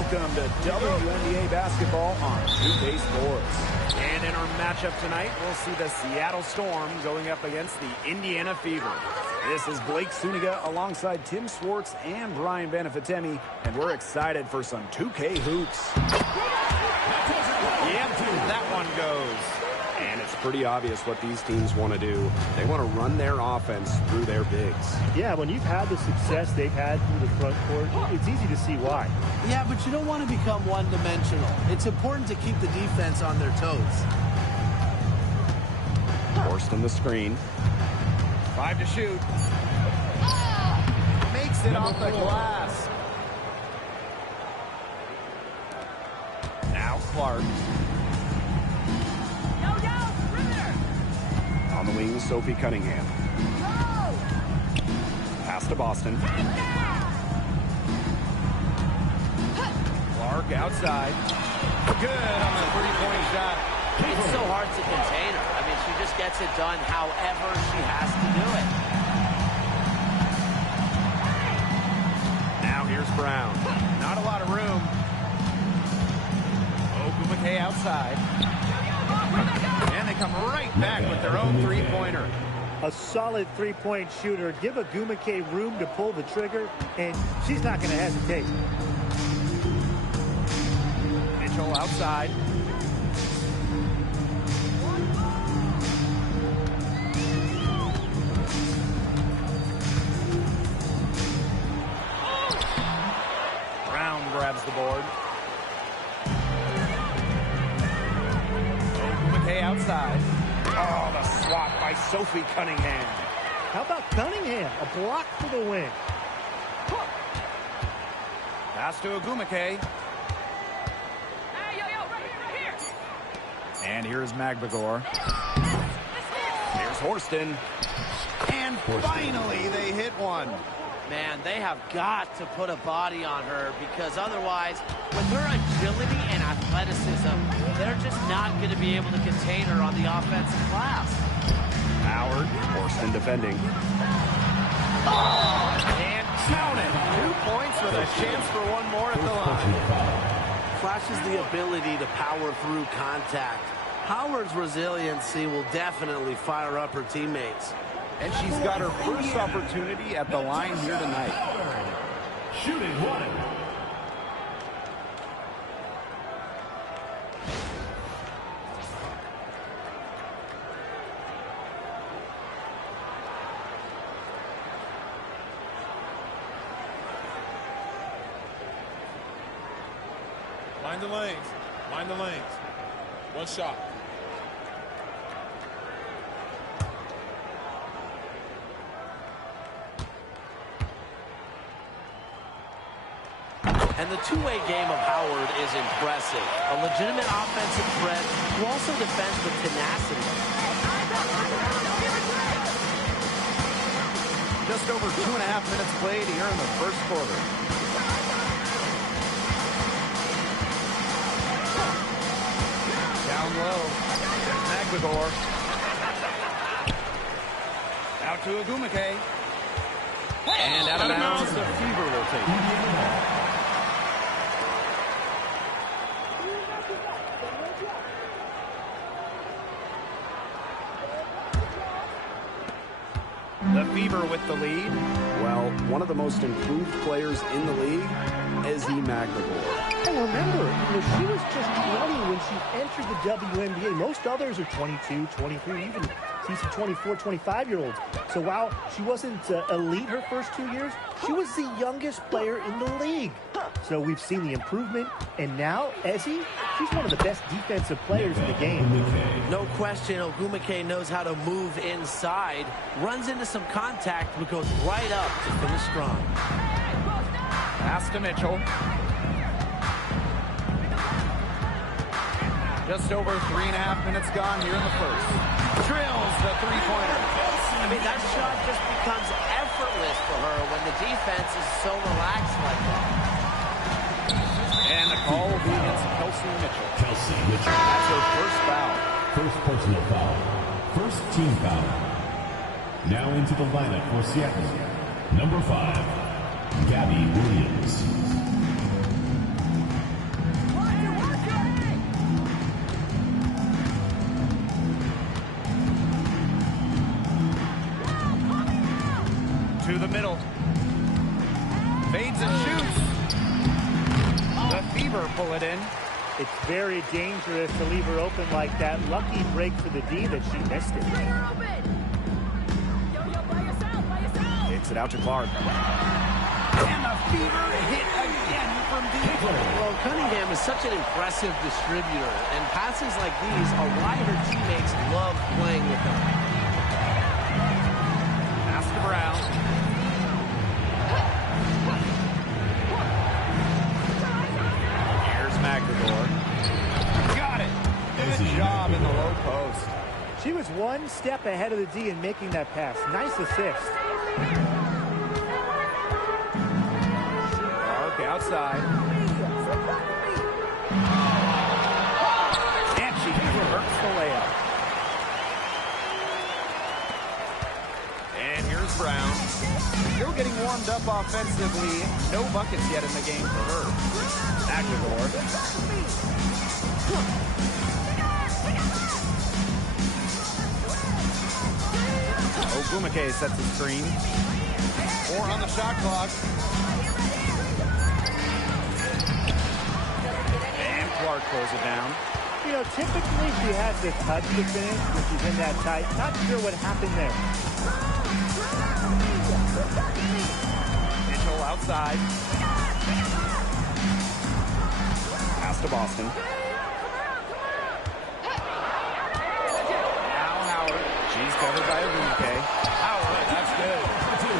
Welcome to WNBA basketball on 2K Sports. And in our matchup tonight, we'll see the Seattle Storm going up against the Indiana Fever. This is Blake Suniga alongside Tim Swartz and Brian Benefitemi, and we're excited for some 2K hoops. Yep, that one goes. And it's pretty obvious what these teams want to do. They want to run their offense through their bigs. Yeah, when you've had the success they've had through the front court, it's easy to see why. Yeah, but you don't want to become one-dimensional. It's important to keep the defense on their toes. Forced on the screen. 5 to shoot. Makes it off the glass. Now Clark. On the wing, Sophie Cunningham. Pass to Boston. Clark outside. Good on the three-point shot. It's so hard to contain her. I mean, she just gets it done however she has to do it. Now here's Brown. Not a lot of room. Ogumake outside. And they come right back with their own three-pointer. A solid three-point shooter. Give Ogumake room to pull the trigger, and she's not going to hesitate. Mitchell outside. Brown grabs the board. Outside. Oh, the swat by Sophie Cunningham. How about Cunningham? A block for the win. Pass to Ogumake. And here's Magbagor. Here's Horston. And finally they hit one. Man, they have got to put a body on her because otherwise, with her agility and athleticism, they're just not going to be able to contain her on the offensive glass. Howard, Horston defending. Oh, and count it. 2 points with a chance for one more at the line. Flashes the ability to power through contact. Howard's resiliency will definitely fire up her teammates. And she's got her first opportunity at the line here tonight. Shooting one. Mind the lanes. Mind the lanes. One shot. And the two-way game of Howard is impressive. A legitimate offensive threat who also defends with tenacity. Just over 2.5 minutes played here in the first quarter. Down low. Magbagor. Out to Ogumake. And out of bounds, the Fever will take it. The Fever with the lead. Well, one of the most improved players in the league, Ezzie Magbagor. And remember, she was just 20 when she entered the WNBA. Most others are 22, 23, even see some 24, 25-year-olds. So while she wasn't elite her first 2 years, she was the youngest player in the league. So we've seen the improvement, and now Ezzie, she's one of the best defensive players in the game. No question, Ogumake knows how to move inside, runs into some contact, but goes right up to finish strong. Pass to Mitchell. Just over 3.5 minutes gone here in the first. Drills the three-pointer. I mean, that shot just becomes effortless for her when the defense is so relaxed like that. And the call will be against Kelsey Mitchell. That's her first foul. First personal foul. First team foul. Now into the lineup for Seattle. Number 5, Gabby Williams. Fades and shoots. The Fever pull it in. It's very dangerous to leave her open like that. Lucky break for the D that she missed it. Kicks it out to Clark. And the Fever hit again from deep. Well, Cunningham is such an impressive distributor, and passes like these are why her teammates love playing with her. Pass to Brown. Here's McAdor. Got it. Good job in the low post. She was one step ahead of the D in making that pass. Nice assist. Clark outside. And she reverts the layup. And here's Brown. Still getting warmed up offensively. No buckets yet in the game for her. McAdor. Ogumake sets the screen. 4 on the shot clock. And Clark pulls it down. You know, typically she has to touch the finish when she's in that tight. Not sure what happened there. Mitchell outside. Pass to Boston. Now Howard. She's covered by Ogumake. Howard, that's good.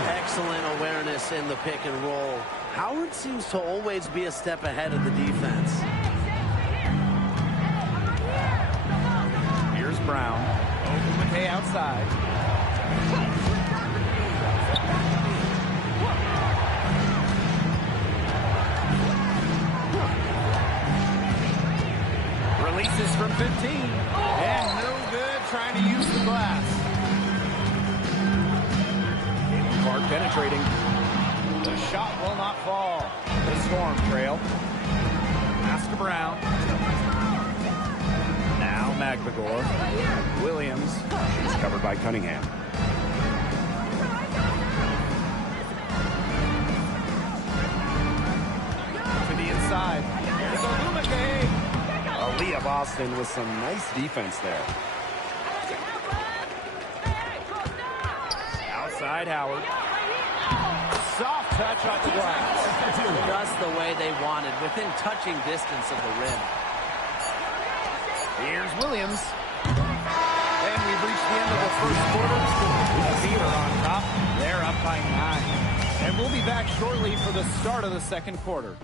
Excellent awareness in the pick and roll. Howard seems to always be a step ahead of the defense. Here's Brown. Ogumake outside. Releases from 15. And no good trying to use the glass. Clark penetrating. The shot will not fall. The Storm trail. Pass to Brown. Now McAdor. Williams. She's covered by Cunningham. To the inside. Here's Ogumake. Aaliyah Boston with some nice defense there. Outside Howard. Soft touch off the glass. Just the way they wanted, within touching distance of the rim. Here's Williams. And we've reached the end of the first quarter. The Fever on top. They're up by 9. And we'll be back shortly for the start of the second quarter.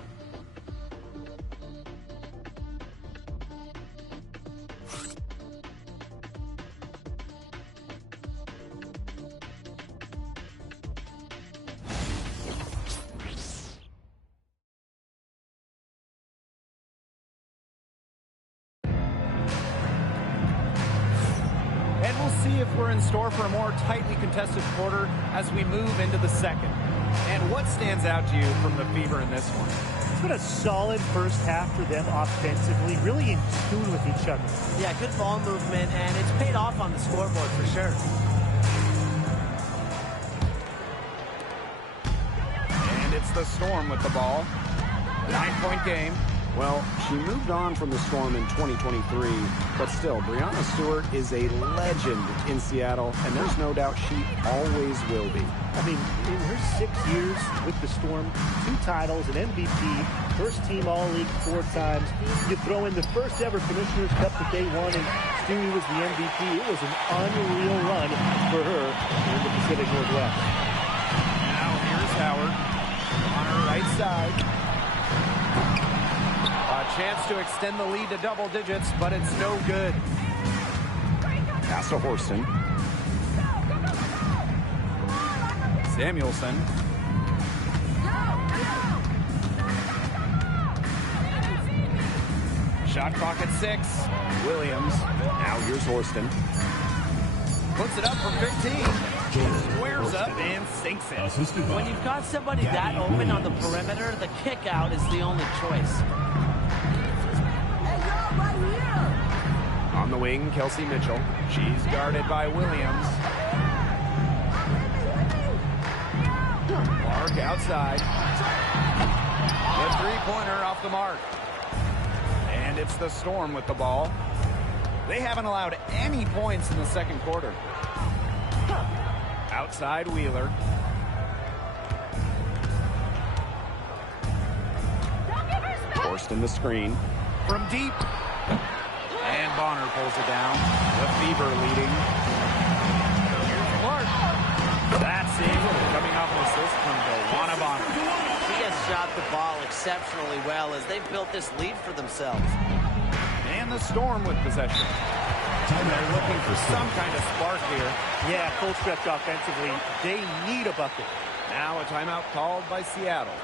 See if we're in store for a more tightly contested quarter as we move into the second. And what stands out to you from the Fever in this one? It's been a solid first half for them offensively, really in tune with each other. Yeah, good ball movement, and it's paid off on the scoreboard for sure. And it's the Storm with the ball. 9-point game. Well, she moved on from the Storm in 2023, but still, Breanna Stewart is a legend in Seattle, and there's no doubt she always will be. I mean, in her 6 years with the Storm, 2 titles, an MVP, first team All-League 4 times. You throw in the first ever Commissioner's Cup that they won, and Stewie was the MVP. It was an unreal run for her in the Pacific Northwest. Now here's Howard on her right side. Chance to extend the lead to double digits, but it's no good. Pass to Horston. Samuelson. Shot clock at 6. Williams. Now here's Horston. Puts it up from 15. Squares up and sinks it. When you've got somebody that open on the perimeter, the kick out is the only choice. On the wing, Kelsey Mitchell. She's guarded by Williams. Clark Arc outside. The three-pointer off the mark. And it's the Storm with the ball. They haven't allowed any points in the second quarter. Outside Wheeler. Forced in the screen. From deep. And Bonner pulls it down. The Fever leading. Here's Clark. That's it. Coming off an assist from DeWanna Bonner. He has shot the ball exceptionally well as they've built this lead for themselves. And the Storm with possession. They're looking for some kind of spark here. Yeah, full stretch offensively. They need a bucket. Now a timeout called by Seattle.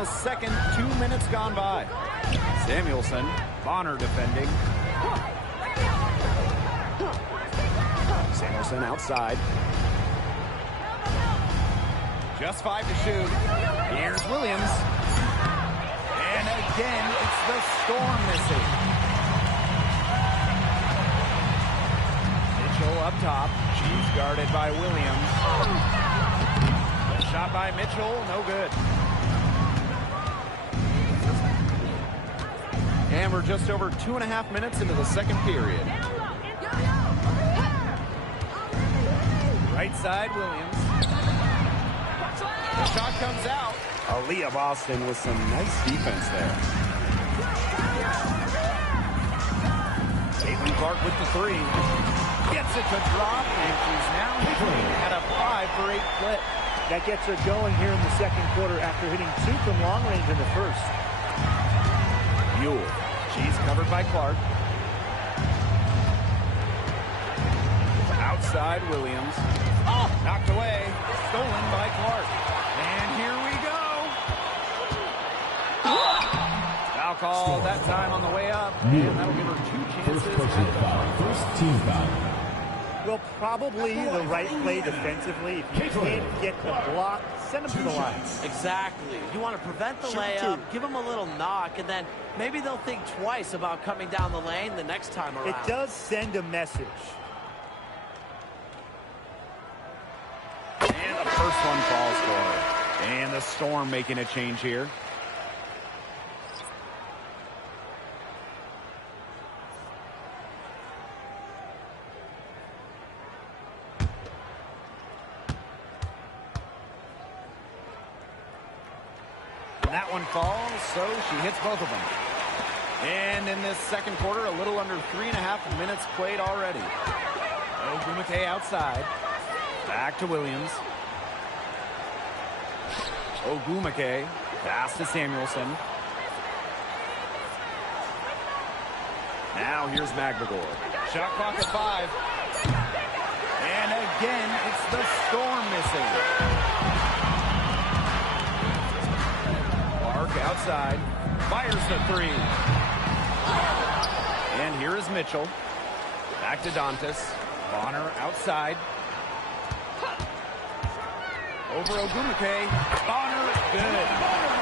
The second 2 minutes gone by. Samuelson, Bonner defending. Samuelson outside. Just 5 to shoot. Here's Williams. And again, it's the Storm missing. Mitchell up top. She's guarded by Williams. The shot by Mitchell, no good. And we're just over 2.5 minutes into the second period. Right side, Williams. The shot comes out. Aaliyah Boston with some nice defense there. Caitlin Clark with the three. Gets it to drop, and she's now hitting at a 5-for-8 clip. That gets her going here in the second quarter after hitting 2 from long range in the first. Buell. She's covered by Clark. Outside, Williams. Oh, knocked away. Stolen by Clark. And here we go. Foul call that time on the way up. And that'll give her 2 chances. First team foul. Well, probably the right play defensively. If you can't get the block, send them to the line. Exactly. You want to prevent the layup, give them a little knock, and then maybe they'll think twice about coming down the lane the next time around. It does send a message. And the first one falls for her. And the Storm making a change here. That one falls, so she hits both of them. And in this second quarter, a little under 3.5 minutes played already. Ogumake outside. Back to Williams. Ogumake. Pass to Samuelson. Now here's McGregor. Shot clock at 5. And again, it's the Storm missing. Outside, fires the 3. And here is Mitchell. Back to Dantas. Bonner outside. Over Ogumake. Bonner, good.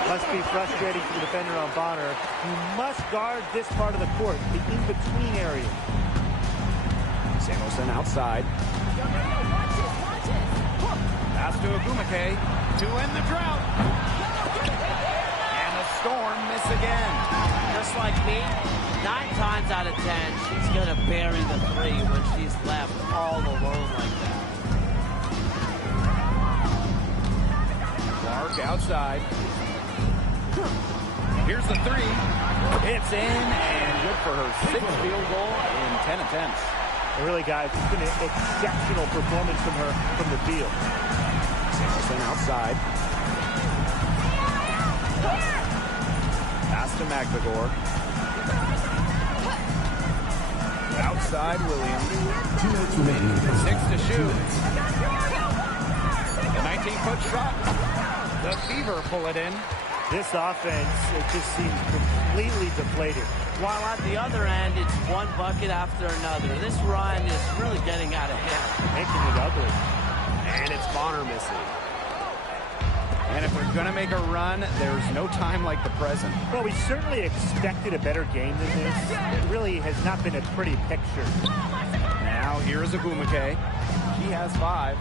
Must be frustrating for the defender on Bonner. You must guard this part of the court, the in-between area. Samuelson outside. Pass to Ogumake to end the drought. Storm miss again. Just like me, 9 times out of 10, she's going to bury the 3 when she's left all alone like that. Clark outside. Here's the 3. It's in and good for her 6th field goal in 10 attempts. And really, guys, it's been an exceptional performance from her from the field. Samuelson outside. Pass to McGregor. Outside, Williams. 2 minutes remaining. 6 to shoot. The 19-foot shot. The Fever pull it in. This offense, it just seems completely deflated. While at the other end, it's one bucket after another. This run is really getting out of hand. Making it ugly. And it's Bonner missing. And if we're going to make a run, there's no time like the present. Well, we certainly expected a better game than this. It really has not been a pretty picture. Now, here's Ogumake. She has 5.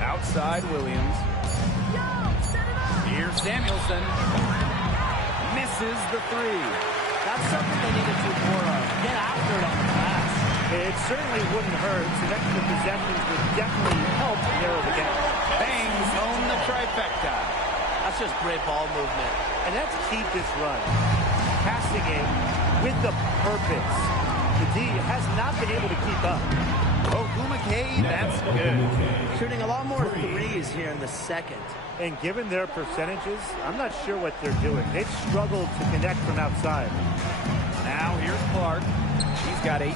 Outside, Williams. Here's Samuelson. Misses the 3. That's something they need to do more of. Get after it on the glass. It certainly wouldn't hurt. Some extra possessions would definitely help narrow the gap. Bangs own the trifecta. That's just great ball movement. And that's keep this run. Passing it with a purpose. The D has not been able to keep up. Ogumake, that's good. Shooting a lot more 3s here in the second. And given their percentages, I'm not sure what they're doing. They've struggled to connect from outside. Now here's Clark. She's got 18.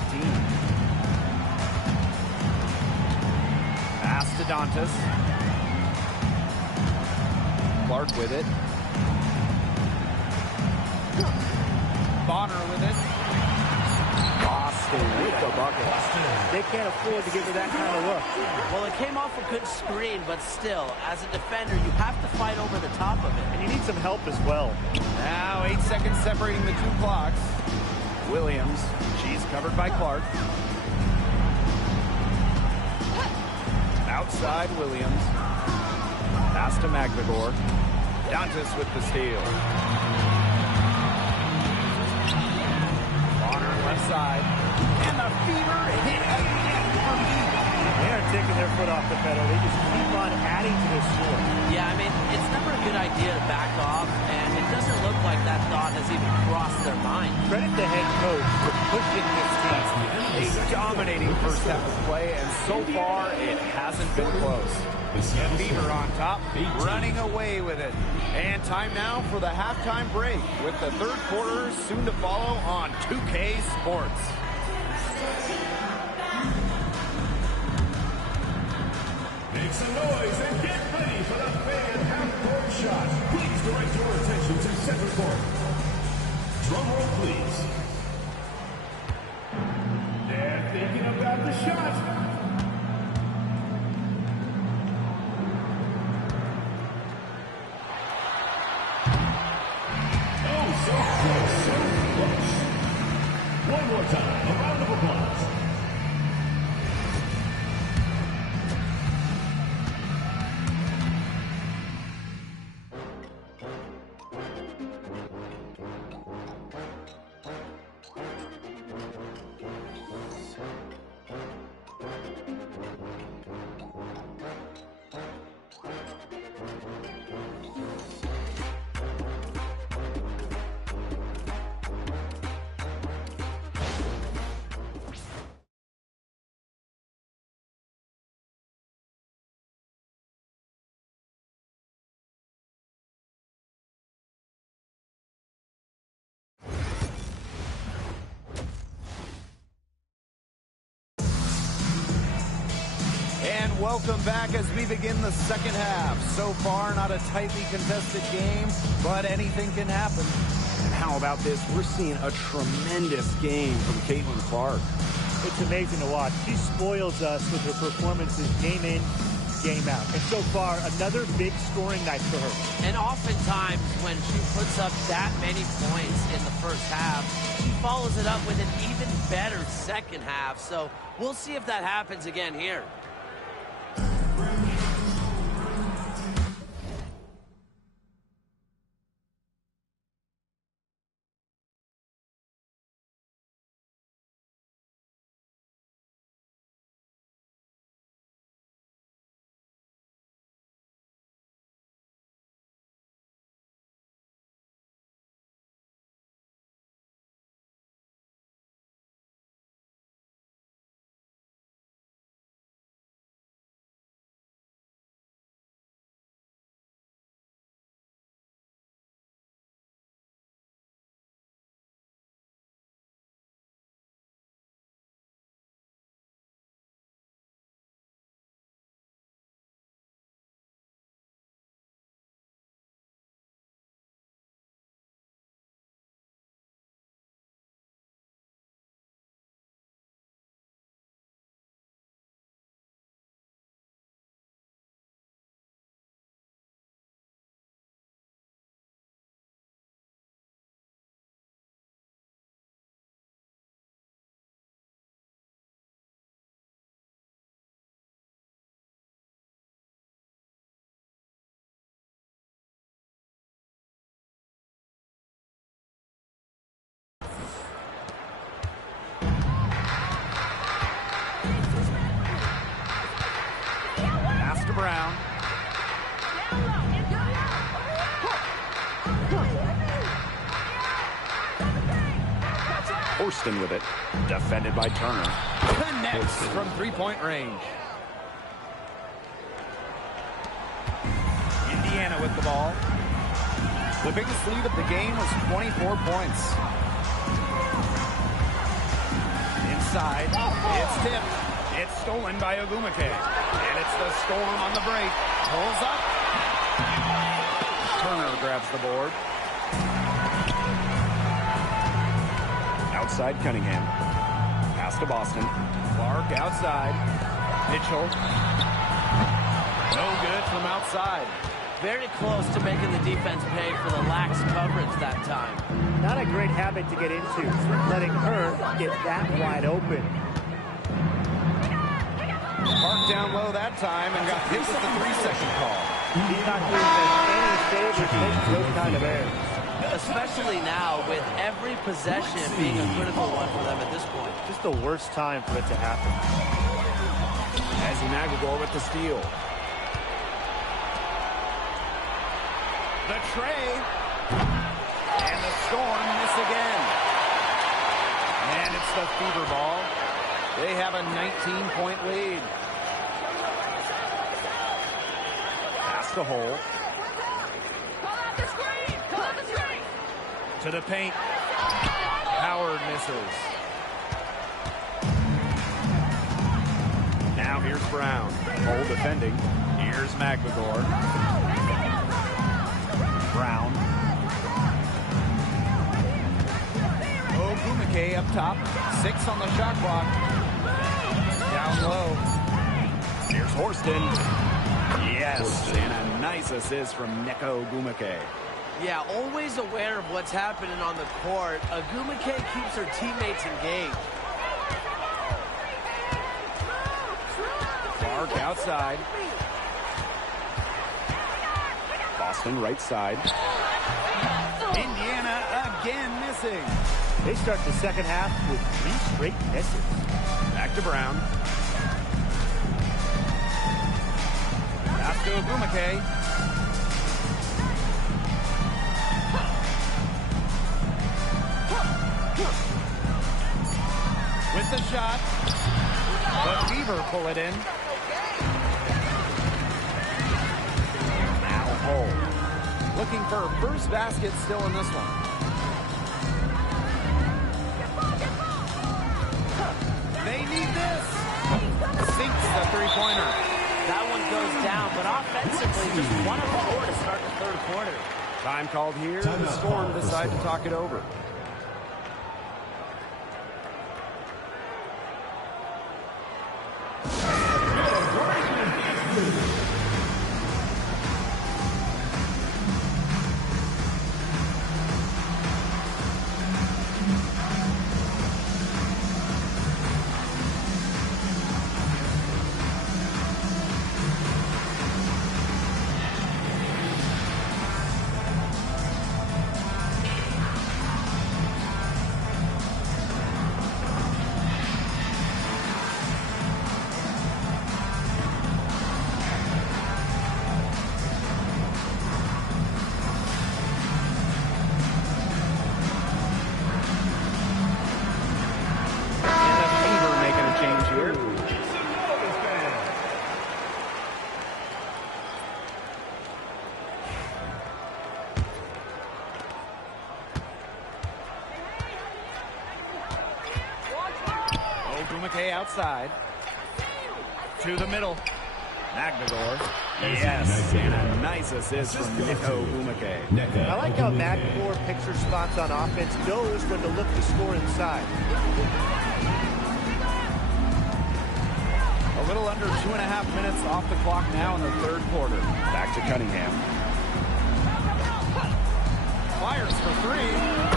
Pass to Dantas. Clark with it. Bonner with it. Boston with the bucket. They can't afford to give her that kind of look. Well, it came off a good screen, but still, as a defender, you have to fight over the top of it. And you need some help as well. Now 8 seconds separating the 2 clocks. Williams, she's covered by Clark. Outside Williams. Pass to McGregor. Dantas with the steal. Bonner left side. And the Fever hit again from deep. They aren't taking their foot off the pedal. They just keep on adding to this score. Yeah, I mean, it's never a good idea to back off, and it doesn't look like that thought has even crossed their mind. Credit the head coach for pushing this team. A dominating first half of play, and so far it hasn't been close. Fever on top, running away with it. And time now for the halftime break, with the third quarter soon to follow on 2K Sports. Make some noise and get ready for the fan half-court shot. Please direct your attention to center court. Drum roll, please. They're thinking about the shot. Oh, so close, so close. One more time, a round of applause. And welcome back as we begin the second half. So far, not a tightly contested game, but anything can happen. And how about this? We're seeing a tremendous game from Caitlin Clark. It's amazing to watch. She spoils us with her performances game in, game out. And so far, another big scoring night for her. And oftentimes, when she puts up that many points in the first half, she follows it up with an even better second half. So we'll see if that happens again here. Brown. Horston with it. Defended by Turner. Connects from three-point range. Indiana with the ball. The biggest lead of the game was 24 points. Inside. It's tipped. It's stolen by Ogumake. And it's the Storm on the break. Pulls up. Turner grabs the board. Outside Cunningham. Pass to Boston. Clark outside. Mitchell. No good from outside. Very close to making the defense pay for the lax coverage that time. Not a great habit to get into, letting her get that wide open. Clark down low that time and got hit with the 3-second call. He's not doing them any favors making those kind of errors. especially now with every possession being a critical one for them at this point. Just the worst time for it to happen. As Magagor with the steal. The tray. And the Storm miss again. And it's the Fever ball. They have a 19-point lead. Pass the hole. To the paint. Howard misses. Now here's Brown. Hole defending. Here's Magagor. Brown. Ogumake up top. 6 on the shot clock. Down low. Here's Horston. Yes, and a nice assist from Neko Ogumake. Yeah, always aware of what's happening on the court. Ogumake keeps her teammates engaged. Clark outside. Boston right side. Indiana again missing. They start the second half with 3 straight misses. Back to Brown. Pass to Ogumake. With the shot. The Fever pull it in. Now Hole. Looking for a first basket still in this one. They need this. Sinks the three-pointer. That one goes down, but offensively, just 1 of 4 to start the third quarter. Time called here. The Storm decide to talk it over. Ogumake outside. To the middle. Magagor. Yes, and a nice assist from Neko Ogumake. I like how Magagor picks her spots on offense, knows when to look to score inside. A little under 2.5 minutes off the clock now in the third quarter. Back to Cunningham. Fires for 3.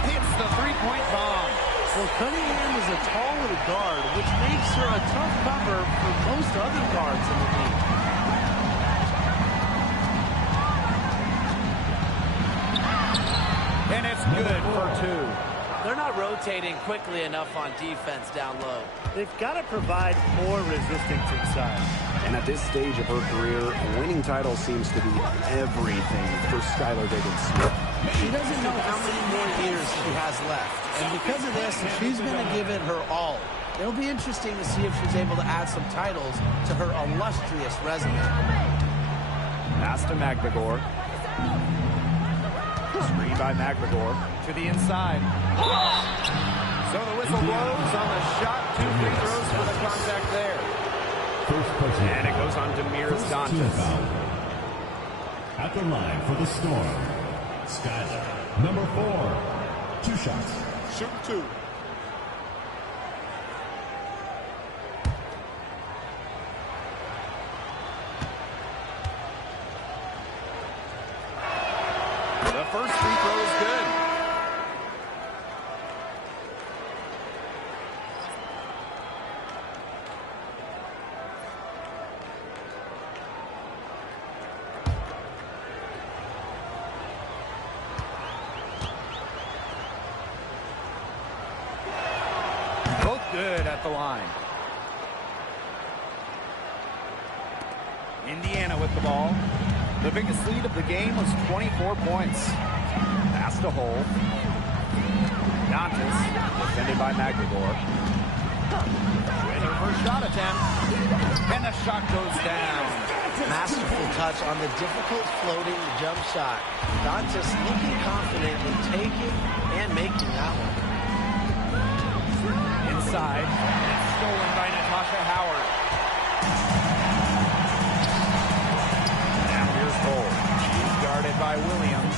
Hits the three-point bomb. Well, Cunningham is a tall little guard, which makes her a tough cover for most other guards in the league. And it's good for 2. They're not rotating quickly enough on defense down low. They've got to provide more resistance inside. And at this stage of her career, a winning title seems to be everything for Skylar Diggins-Smith. She doesn't know how many more years she has left. And because of this, she's going to give it her all. It'll be interesting to see if she's able to add some titles to her illustrious resume. Pass to Magagor. Screen by Magagor. To the inside. So the whistle blows on the shot. 2 free throws for the contact there. And it goes on to Miras Dantas. At the line for the Storm, Skylar, number 4. 2 shots. Shoot 2. The first free throw is good. the line. Indiana with the ball. The biggest lead of the game was 24 points. Pass to Hole. Dantas, defended by Magdagor. With her first shot attempt. And the shot goes down. Masterful touch on the difficult floating jump shot. Dantas looking confident in taking and making that one. Inside. It's stolen by Natasha Howard. Now here's Cole. She's guarded by Williams.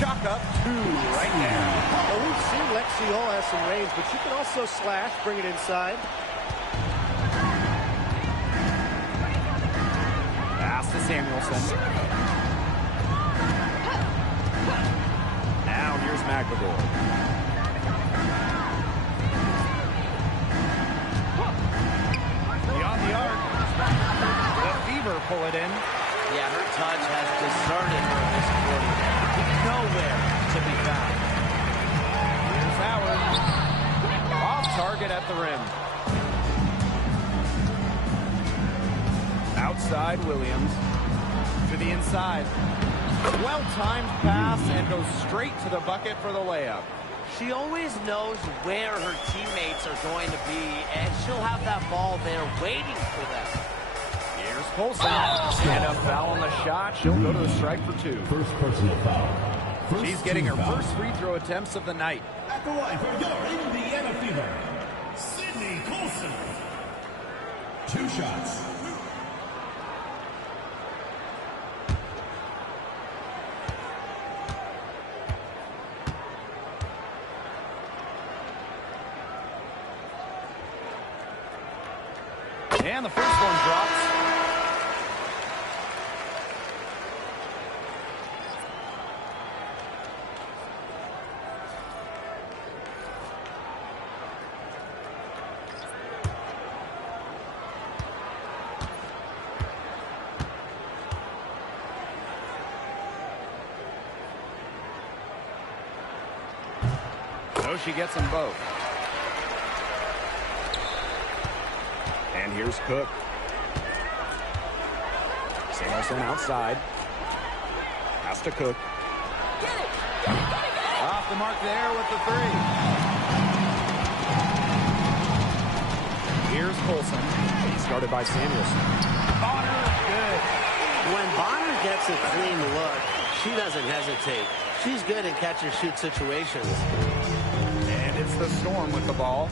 Chalk up two right there. Well, we've seen Lexi Hall has some range, but she can also slash, bring it inside. Pass to Samuelson. Now here's McAvoy. Beyond the arc. The Fever pull it in. Yeah, her touch has deserted her this quarter. Nowhere to be found. Here's Howard. Off target at the rim. Outside Williams. To the inside. Well-timed pass and goes straight to the bucket for the layup. She always knows where her teammates are going to be, and she'll have that ball there waiting for them. Here's Colson. And a foul on the shot. She'll go to the strike for two. First personal foul. She's getting her first free throw attempts of the night. At the line for your Indiana Fever, Sydney Colson. 2 shots. And the first one drops. So she gets them both. And here's Cook. Samuelson outside. Pass to Cook. Off the mark there with the three. Here's Colson. He's started by Samuelson. Bonner, good. When Bonner gets a clean look, she doesn't hesitate. She's good in catch-and-shoot situations. And it's the Storm with the ball.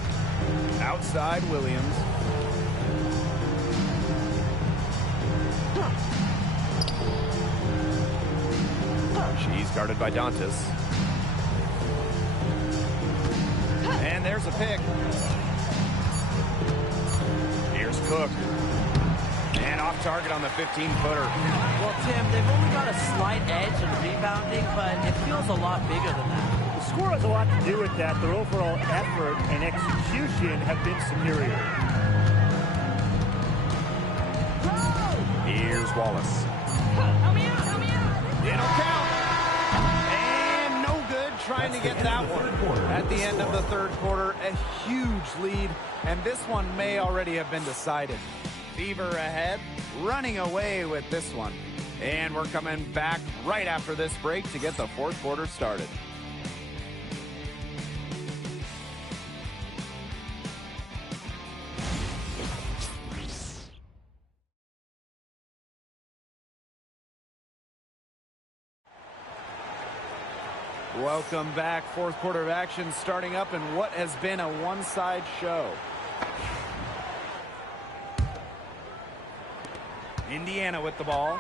Outside Williams. She's guarded by Dantas. And there's a pick. Here's Cook. And off target on the 15-footer. Well, Tim, they've only got a slight edge in rebounding, but it feels a lot bigger than that. The score has a lot to do with that. Their overall effort and execution have been superior. Here's Wallace. It'll count. And no good trying to get that one. At the end of the third quarter, a huge lead, and this one may already have been decided. Fever ahead, running away with this one. And we're coming back right after this break to get the fourth quarter started. Welcome back. Fourth quarter of action starting up in what has been a one-side show. Indiana with the ball.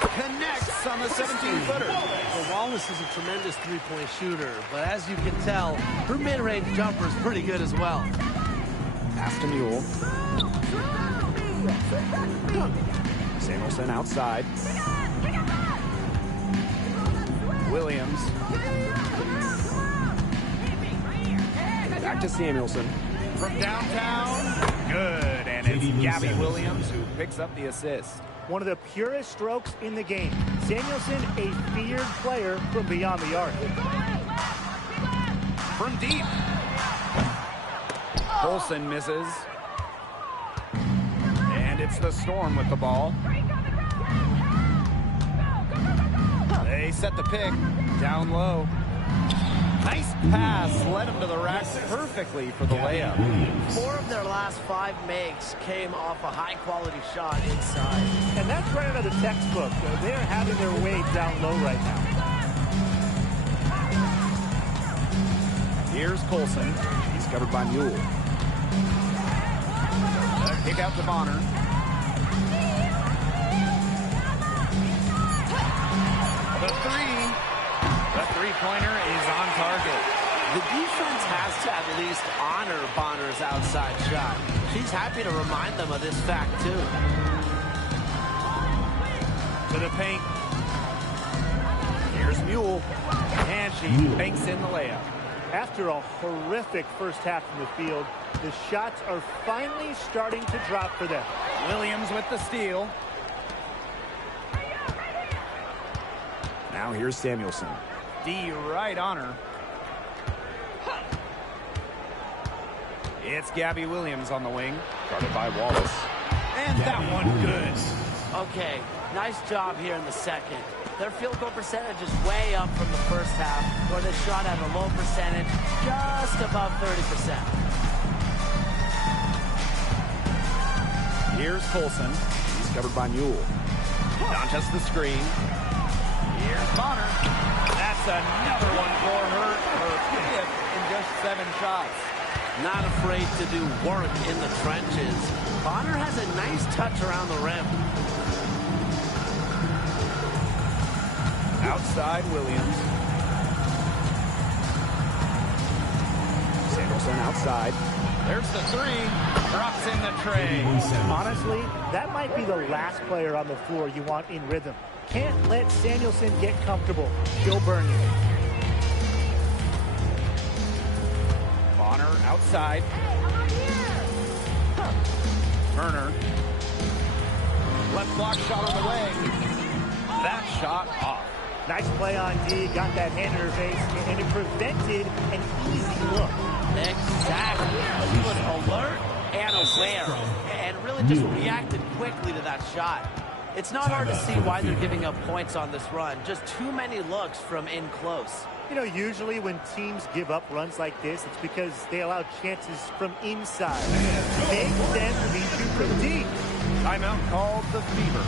Connects on the 17-footer. Well, Wallace is a tremendous three-point shooter, but as you can tell, her mid-range jumper is pretty good as well. Pass to Mule. Samuelson outside. Williams. Back to Samuelson. From downtown. Good. And it's Gabby Williams who picks up the assist. One of the purest strokes in the game. Samuelson, a feared player from beyond the arc. From deep. Colson misses. And it's the Storm with the ball. They set the pick down low. Nice pass, led him to the rack perfectly for the layup. 4 of their last 5 makes came off a high-quality shot inside. And that's right out of the textbook. They're having their way down low right now. Here's Colson. He's covered by Mule. Kick out to Bonner. The three-pointer is on target. The defense has to at least honor Bonner's outside shot. She's happy to remind them of this fact, too. To the paint. Here's Mule. And she banks in the layup. After a horrific first half in the field, the shots are finally starting to drop for them. Williams with the steal. Now here's Samuelson. D right on her. It's Gabby Williams on the wing. Guarded by Wallace. And that one good. Okay, nice job here in the second. Their field goal percentage is way up from the first half, where they shot at a low percentage, just above 30%. Here's Colson. He's covered by Mule. Dantes the screen. Here's Bonner. That's another one for her. Her 5th in just 7 shots. Not afraid to do work in the trenches. Bonner has a nice touch around the rim. Outside Williams. Samuelson outside. There's the 3. Drops in the tray. Honestly, that might be the last player on the floor you want in rhythm. Can't let Samuelson get comfortable. She'll burn you. Bonner outside. Turner. Left block shot on the way. That shot off. Nice play on D. Got that hand in her face, and it prevented an easy look. Exactly. She was alert and aware, and really just reacted quickly to that shot. It's not hard to see why they're giving up points on this run. Just too many looks from in close. You know, usually when teams give up runs like this, it's because they allow chances from inside. Make them beat you from deep. Timeout called the Fever.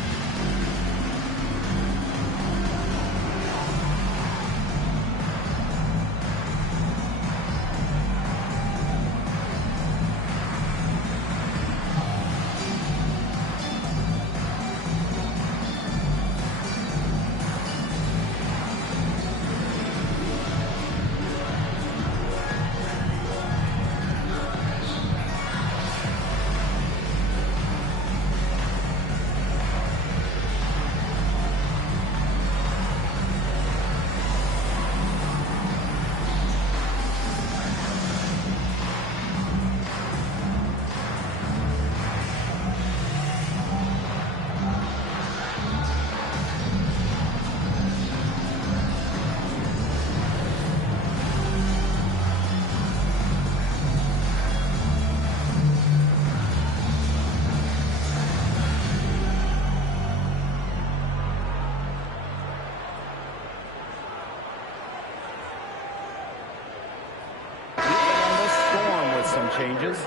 Changes.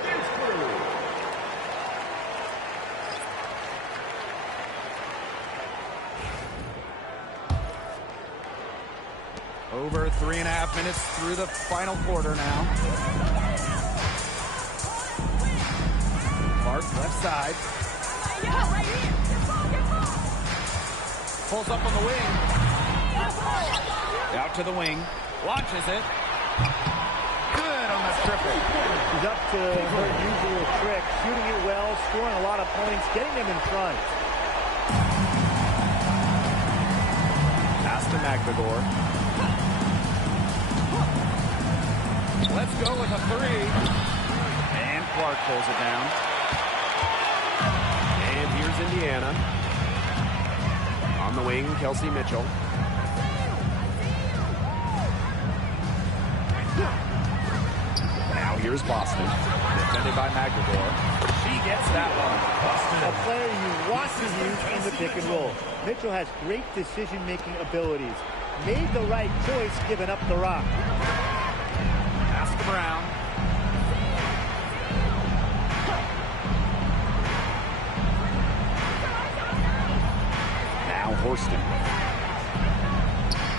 Over 3.5 minutes through the final quarter now. Clark left side. Pulls up on the wing. Out to the wing. Launches it. Good on the triple. She's up to her usual trick, shooting it well, scoring a lot of points, getting them in front. Pass to McNagor. Let's go with a 3. And Clark pulls it down. And here's Indiana. On On the wing, Kelsey Mitchell. Now here's Boston. Defended by Magdador. She gets that one. A player you want to use in the pick and roll. Mitchell has great decision-making abilities. Made the right choice giving up the rock. Pass to Brown. Now Horston.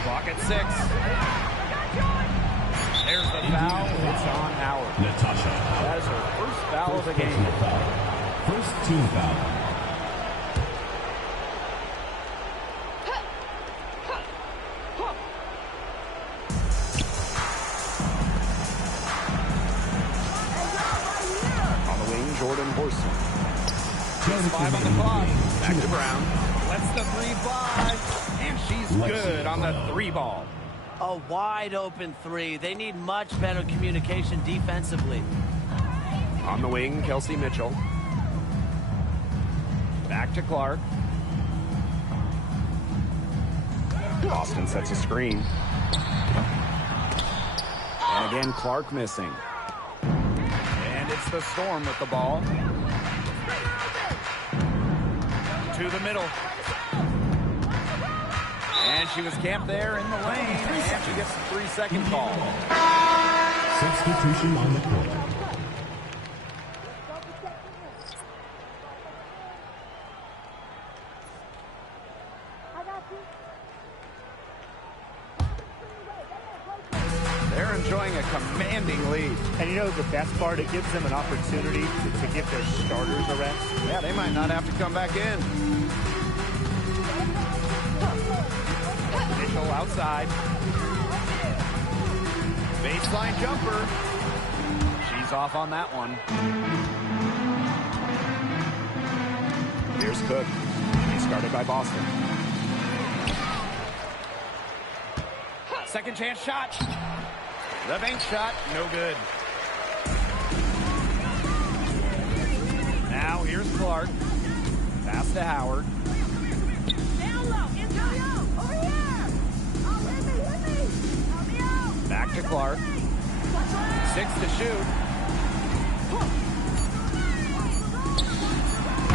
Clock at 6. There's the foul. It's on Howard. Natasha. That is her first foul of the game. First team foul. On the wing, Jordan Horston. 5 on the clock. Back to Brown. Lets the 3 fly. And she's good on the 3 ball. A wide open 3. They need much better communication defensively. On the wing, Kelsey Mitchell. Back to Clark. Boston sets a screen. And again, Clark missing. And it's the Storm with the ball. To the middle. And she was camped there in the lane. And she gets a 3-second call. Substitution on the court. They're enjoying a commanding lead. And you know the best part? It gives them an opportunity to give their starters a rest. Yeah, they might not have to come back in. Mitchell outside. Baseline jumper. She's off on that one. Here's Cook. He started by Boston. Second chance shot. The bank shot, no good. Now here's Clark. Pass to Howard. Back to Clark. 6 to shoot.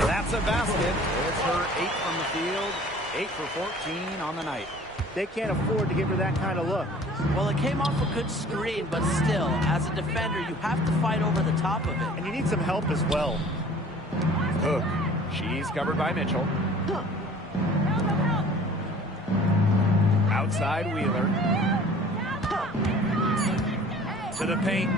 That's a basket. It's her 8 from the field. 8 for 14 on the night. They can't afford to give her that kind of look. Well, it came off a good screen, but still, as a defender, you have to fight over the top of it. And you need some help as well. Cook. She's covered by Mitchell. Outside Wheeler. To the paint.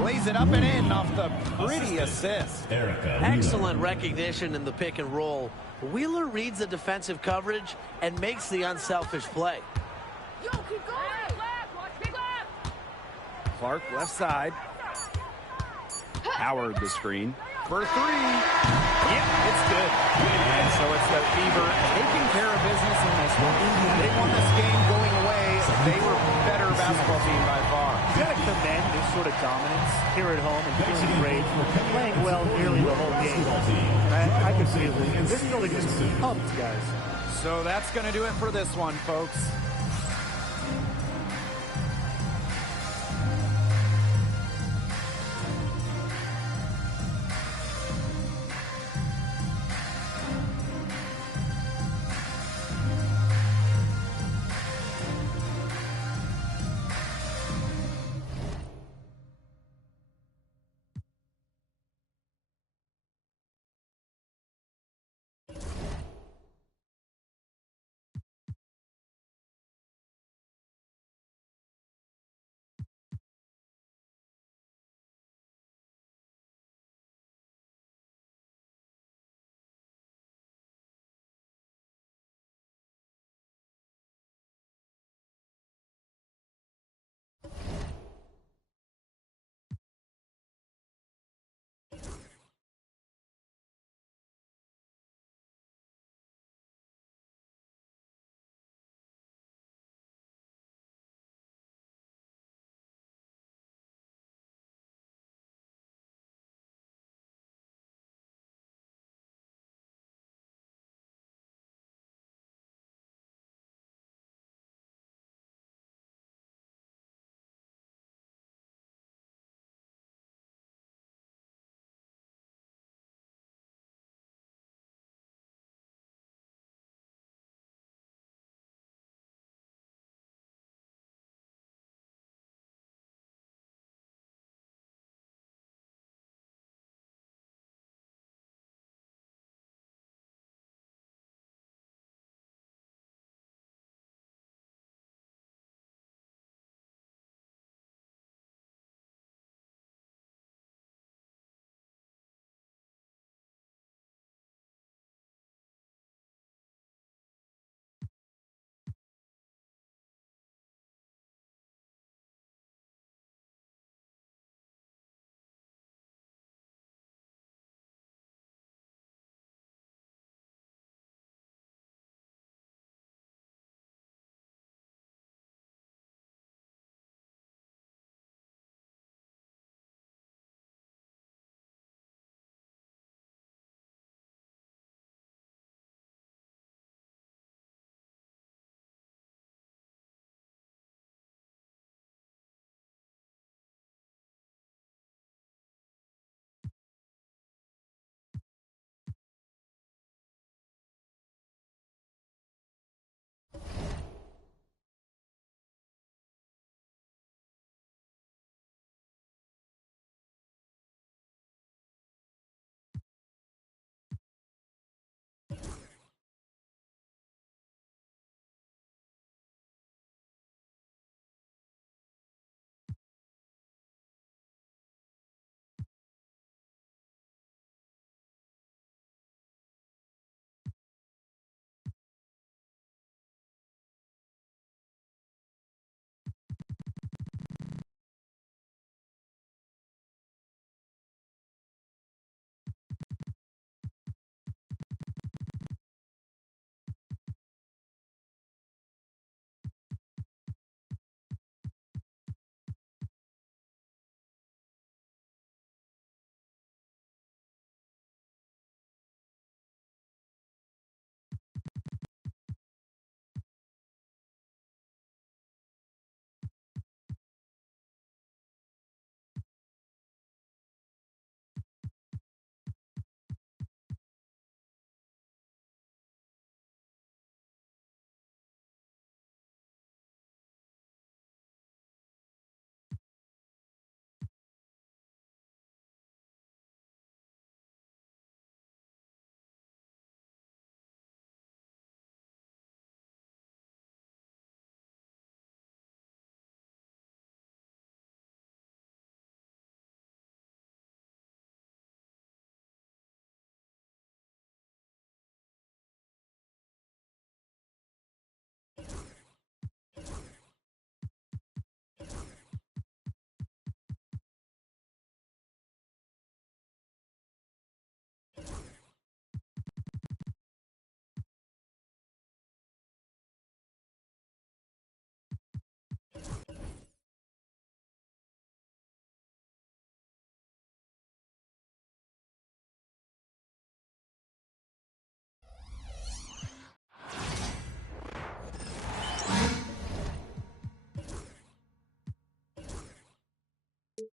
Lays it up and in off the pretty assist. Excellent recognition in the pick and roll. Wheeler reads the defensive coverage and makes the unselfish play. Clark left side. Howard the screen. For 3. Yep, it's good. And so it's the Fever taking care of business in this one. They won this game going away. They were better basketball team by far. You got to commend this sort of dominance here at home and feeling great, playing well nearly the whole game. And I can feel it. And this is really just pumped, guys. So that's going to do it for this one, folks.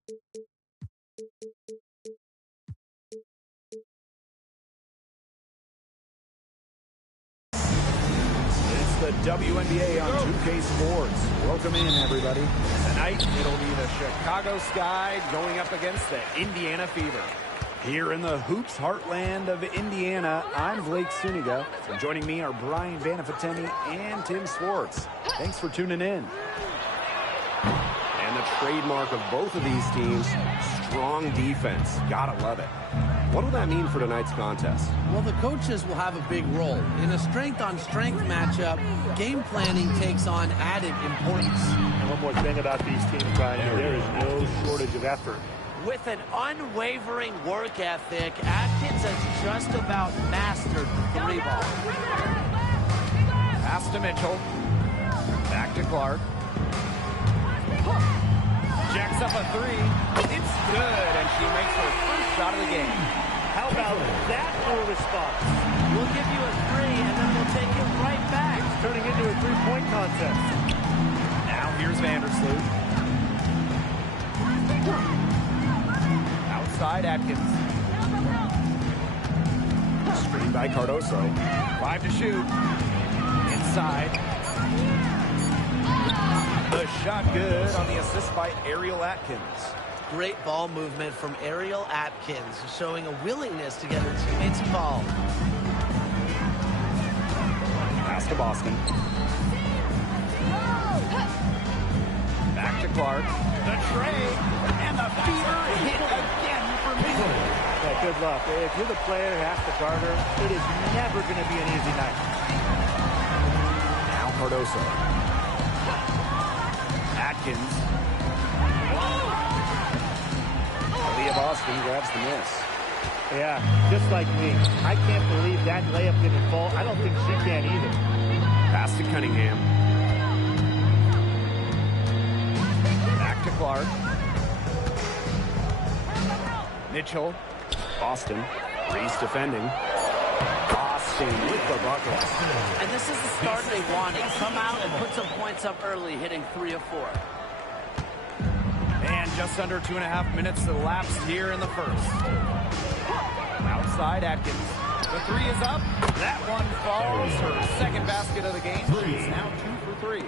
The WNBA on 2K Sports. Welcome in, everybody. Tonight, it'll be the Chicago Sky going up against the Indiana Fever. Here in the hoops heartland of Indiana, I'm Blake Suniga. And joining me are Brian Banafitemi and Tim Swartz. Thanks for tuning in. And the trademark of both of these teams, strong defense. Gotta love it. What will that mean for tonight's contest? Well, the coaches will have a big role. In a strength-on-strength matchup, game planning takes on added importance. And one more thing about these teams, Brian, there is no shortage of effort. With an unwavering work ethic, Atkins has just about mastered the three ball. Pass to Mitchell. Back to Clark. Jacks up a three. It's good, and she makes her first shot of the game. How about that for a response? We'll give you a three, and then we'll take it right back. It's turning into a three-point contest. Now here's Vandersloot. Outside Atkins. Screen by Cardoso. 5 to shoot. Inside. The shot good on the assist by Ariel Atkins. Great ball movement from Ariel Atkins, showing a willingness to get her teammates involved. Pass to Boston. Back to Clark. The tray, and the Fever hit again for me. Yeah, good luck. If you're the player who has to guard her, it is never going to be an easy night. Now Cardoso. Atkins. Aaliyah Boston grabs the miss. Yeah, just like me. I can't believe that layup didn't fall. I don't think she can either. Pass to Cunningham. Back to Clark. Mitchell. Boston. Reese defending. Boston with the bucket. And this is the start they wanted. Come out and put some points up early, hitting 3 of 4. And just under 2.5 minutes elapsed here in the first. Outside Atkins. The three is up. That one falls. Her second basket of the game. She's now 2 for 3.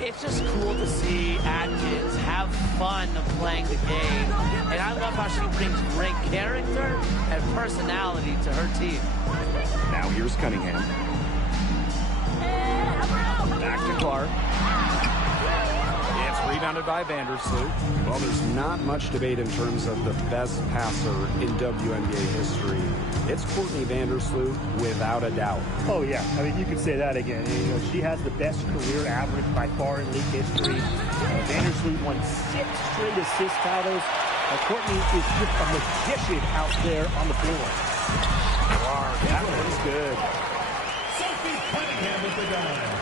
It's just cool to see Atkins have fun playing the game. And I love how she brings great character and personality to her team. Now here's Cunningham. Back to Clark. It's rebounded by Vandersloot. Well, there's not much debate in terms of the best passer in WNBA history. It's Courtney Vandersloot without a doubt. Oh, yeah. I mean, you could say that again. You know, she has the best career average by far in league history. Vandersloot won 6 straight assist titles. Courtney is just a magician out there on the floor. That one's good. Sophie Cunningham with the dime.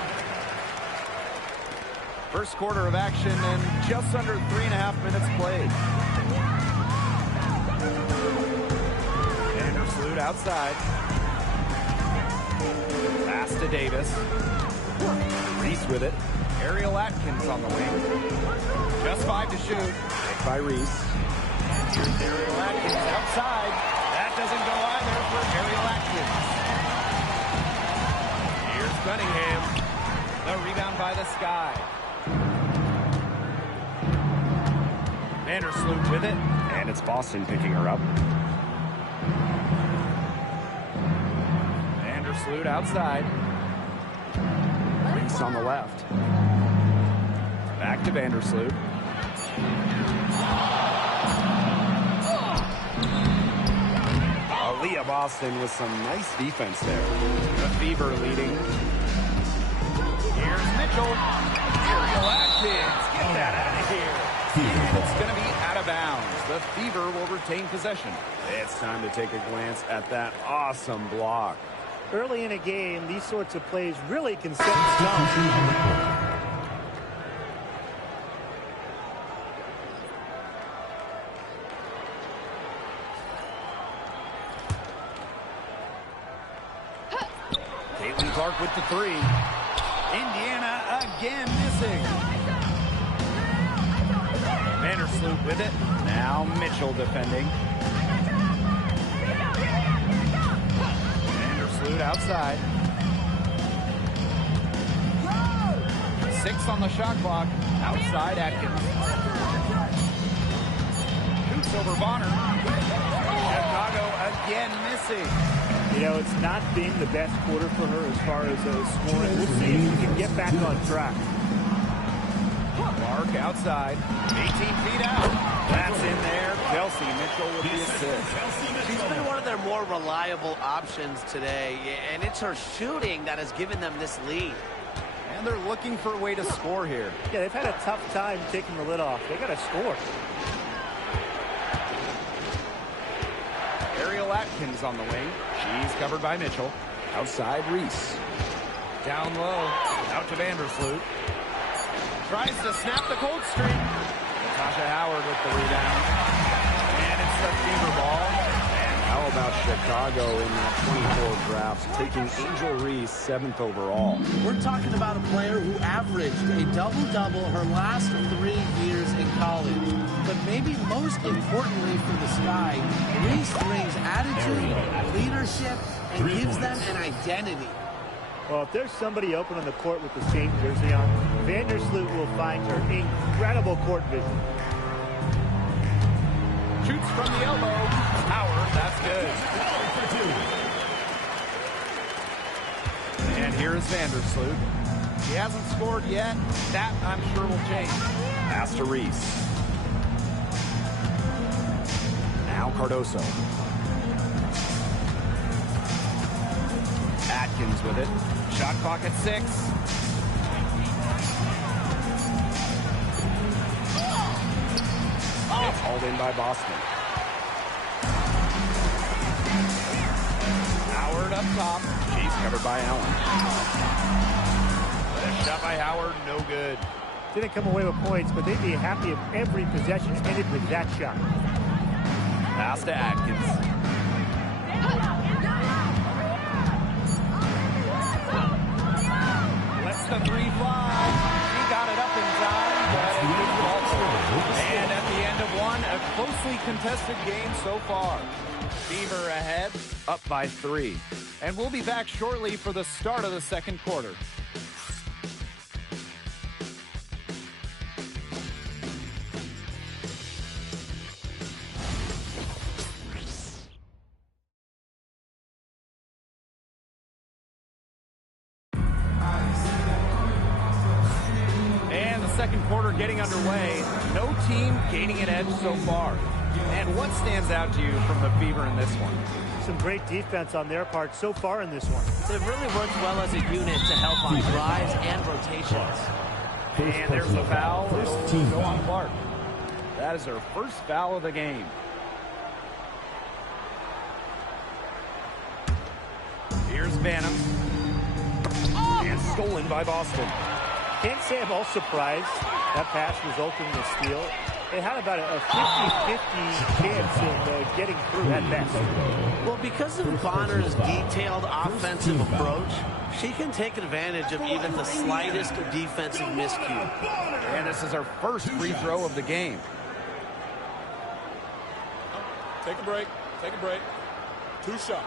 First quarter of action and just under 3.5 minutes played. Vandersloot outside. Pass to Davis. Reese with it. Ariel Atkins on the wing. Just 5 to shoot. Picked by Reese. Here's Ariel Atkins outside. That doesn't go either for Ariel Atkins. Here's Cunningham. The rebound by the Sky. Vandersloot with it. And it's Boston picking her up. Vandersloot outside. Reese on the left. Back to Vandersloot. Aaliyah Boston with some nice defense there. The Fever leading. Here's Mitchell. Ariel Atkins. Get that out of here. And it's going to be out of bounds. The Fever will retain possession. It's time to take a glance at that awesome block. Early in a game, these sorts of plays really can set the tone. Caitlin Clark with the three. Indiana again missing. Vandersloot with it. Now Mitchell defending. Vandersloot outside. 6 on the shot clock. Outside Atkins. Shoots over Bonner. Chicago again missing. You know, it's not been the best quarter for her as far as scoring. We'll see if she can get back on track. Clark outside. 18 feet out. That's in there. Chelsea Mitchell with the assist. She's been one of their more reliable options today, and it's her shooting that has given them this lead. And they're looking for a way to score here. Yeah, they've had a tough time taking the lid off. They got to score. Ariel Atkins on the wing. She's covered by Mitchell. Outside Reese. Down low. Out to Vandersloot. Tries to snap the cold streak. Natasha Howard with the rebound. And it's the Fever ball. And How about Chicago in that 24 draft, taking Angel Reese 7th overall? We're talking about a player who averaged a double-double her last 3 years in college. But maybe most importantly for the Sky, Reese brings attitude, leadership, and gives them an identity. Well, if there's somebody open on the court with the same jersey on, Vandersloot will find her incredible court vision. shoots from the elbow. Howard, that's good. And here is Vandersloot. He hasn't scored yet. That, I'm sure, will change. Pass to Reese. Now Cardoso. Atkins with it. Shot clock at 6. It's hauled in by Boston. Howard up top. She's covered by Allen. A shot by Howard, no good. Didn't come away with points, but they'd be happy if every possession ended with that shot. Pass to Atkins. Lets the 3 fly. He got it up in time, but it didn't fall through. And at the end of one, a closely contested game so far. Fever ahead, up by 3. And we'll be back shortly for the start of the second quarter. Second quarter getting underway. No team gaining an edge so far. And what stands out to you from the Fever in this one? Some great defense on their part so far in this one. They've really worked well as a unit to help on drives and rotations. And there's the foul. It'll go on Clark. That is her first foul of the game. Here's Banham. And stolen by Boston. Can't say I'm all surprised that pass resulted in a steal. They had about a 50-50 chance of getting through at best. Well, because of Bonner's detailed offensive approach, she can take advantage of even the slightest defensive miscue. And this is her first free throw of the game. Take a break. Take a break. 2 shots.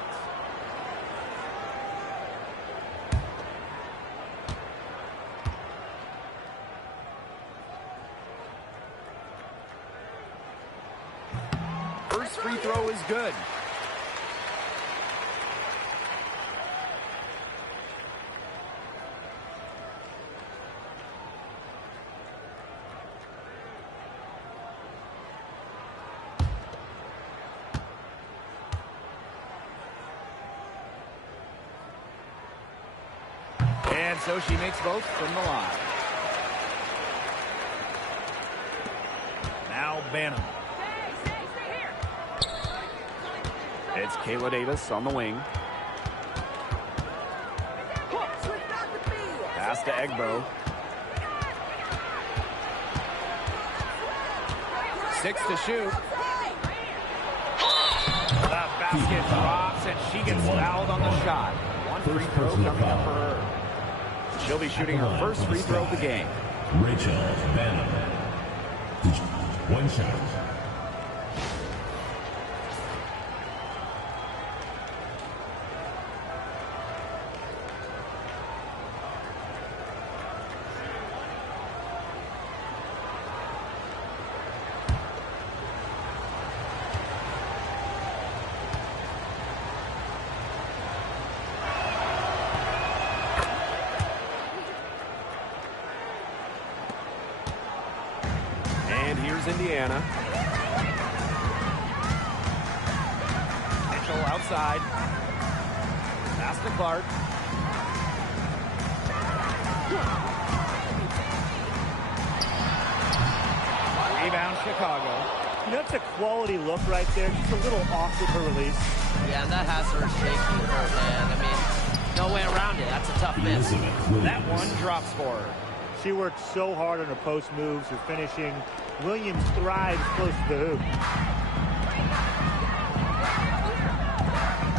First free throw is good. And so she makes both from the line. Now Banham. It's Kayla Davis on the wing. Pass to Egbo. 6 to shoot. The basket drops, and she gets fouled on the shot. One free throw coming up for her. She'll be shooting her first free throw of the game. Rachel Banham. One shot. And here's Indiana. Mitchell outside. Pass to Clark. Rebound Chicago. You know, it's a quality look right there. Just a little off with her release. Yeah, and that has her shaking her hand. I mean, no way around it. That's a tough miss. That one drops for her. She worked so hard on her post moves, her finishing. Williams thrives close to the hoop.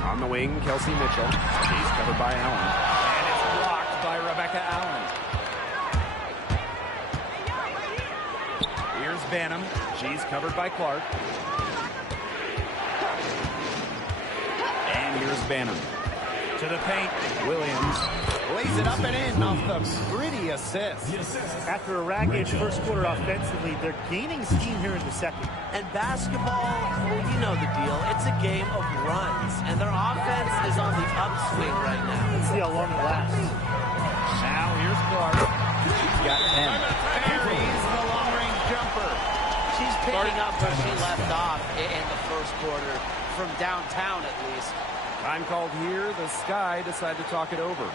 On the wing, Kelsey Mitchell. She's covered by Allen. And it's blocked by Rebecca Allen. Here's Banham. She's covered by Clark. And here's Banham. To the paint. Williams lays it up and in off the pretty assist. After a ragged first quarter offensively, they're gaining steam here in the second. And basketball, you know the deal. It's a game of runs, and their offense is on the upswing right now. Let's see how long it lasts. Now here's Clark. She's got 10. Buries the long-range jumper. She's picking up where she left off in the first quarter, from downtown at least. Time called here. The Sky decide to talk it over.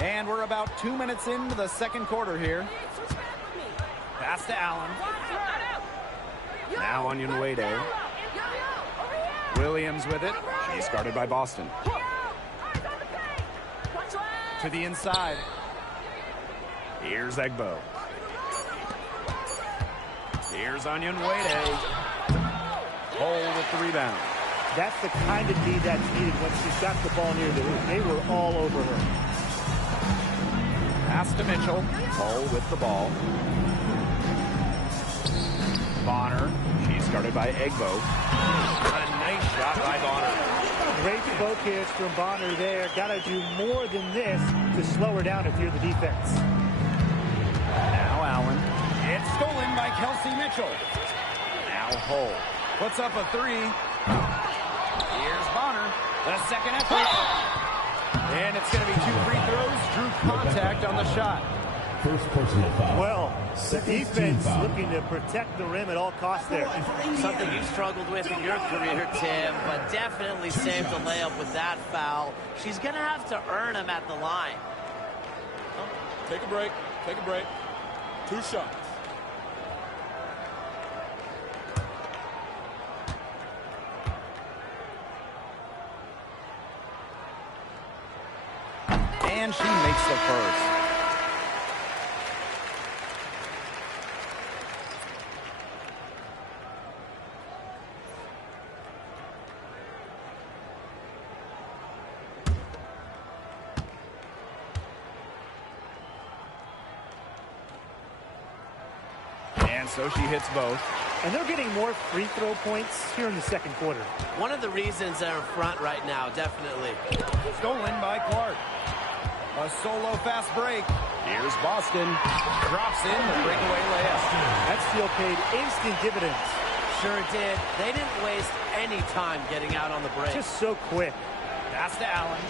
And we're about 2 minutes into the second quarter here. Pass to Allen. Now on Onyenwere. Williams with it. She's guarded by Boston. To the inside. Here's Egbo. Here's Onyenwere. Hole with the rebound. That's the kind of D that's needed when she shot the ball near the hoop. They were all over her. Pass to Mitchell. Hole with the ball. Bonner. She's guarded by Egbo. A nice shot by Bonner. Great focus from Bonner there. Got to do more than this to slow her down if you're the defense. Now Allen. It's stolen by Kelsey Mitchell. Now Hull. Puts up a three. Here's Bonner. The second effort. And it's going to be 2 free throws. Drew contact on the shot. First personal foul. Well, the defense looking to protect the rim at all costs there. Something you struggled with in your career, Tim, but definitely saved the layup with that foul. She's going to have to earn him at the line. Take a break. Take a break. 2 shots. And she makes the first. And so she hits both. And they're getting more free throw points here in the second quarter. One of the reasons they're in front right now, definitely. Stolen by Clark. A solo fast break. Here's Boston. Drops in the breakaway layup. That steal paid instant dividends. Sure did. They didn't waste any time getting out on the break. Just so quick. Pass to Allen.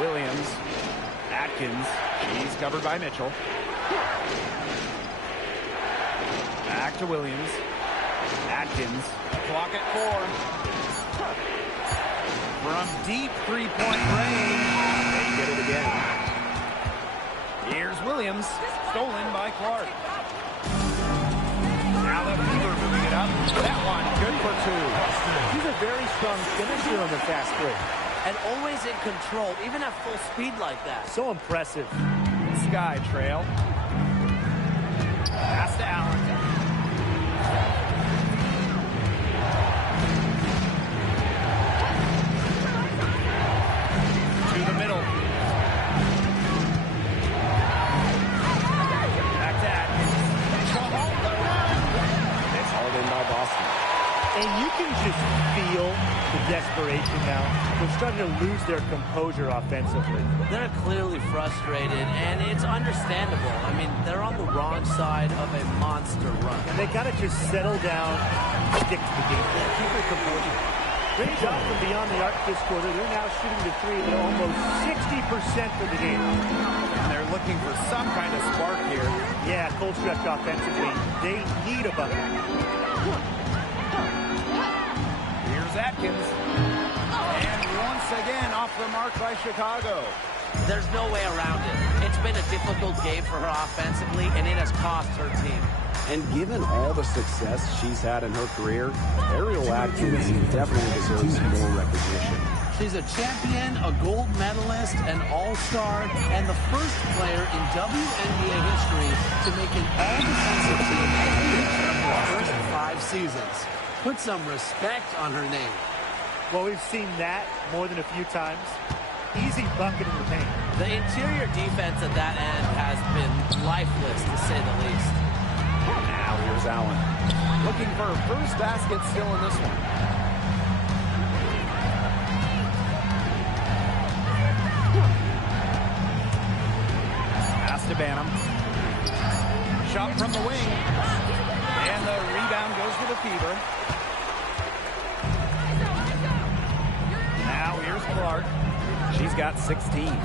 Williams. Atkins. He's covered by Mitchell. Back to Williams. Atkins, clock at 4. From deep three-point range, they get it again. Here's Williams, stolen by Clark. Now the Fever moving it up. That one, good for 2. He's a very strong finisher on the fast break. And always in control, even at full speed like that. So impressive. Sky trail. Pass to Allen. To the middle. Back to Atkins. She'll hold the run. It's hauled in by Boston. And you can just feel the desperation now. They're starting to lose their composure offensively. They're clearly frustrated, and it's understandable. I mean, they're on the wrong side of a monster run. And they got to just settle down and stick to the game. Keep their composure. Great job from beyond the arc this quarter. They're now shooting the three at almost 60% for the game. And they're looking for some kind of spark here. Yeah, cold stretch offensively. They need a bucket. Here's Atkins. And once again off the mark by Chicago. There's no way around it. It's been a difficult game for her offensively, and it has cost her team. And given all the success she's had in her career, Ariel Atkins definitely deserves more recognition. She's a champion, a gold medalist, an all-star, and the first player in WNBA history to make an all-defensive team each of the first 5 seasons. Put some respect on her name. Well, we've seen that more than a few times. Easy bucket in the paint. The interior defense at that end has been lifeless, to say the least. Now here's Allen. Looking for her first basket still in this one. Pass to Banham. Shot from the wing. And the rebound goes to the Fever. Now here's Clark. She's got 16.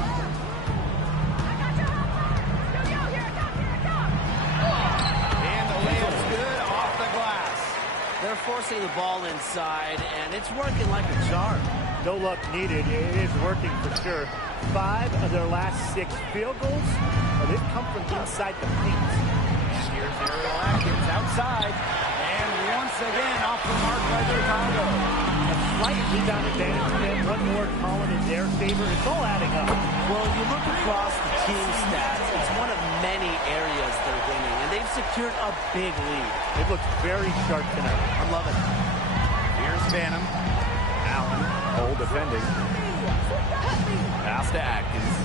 They're forcing the ball inside, and it's working like a charm. No luck needed. It is working for sure. 5 of their last 6 field goals, they've come from inside the paint. Here's Ariel Atkins outside, and once again off the mark by Chicago. A slight rebound advantage for them. One more column in their favor. It's all adding up. Well, you look across the team stats, it's one of many areas they're winning, and they've secured a big lead. It looks very sharp tonight. I love it. Here's Banham. Allen, hole defending. Pass to Atkins.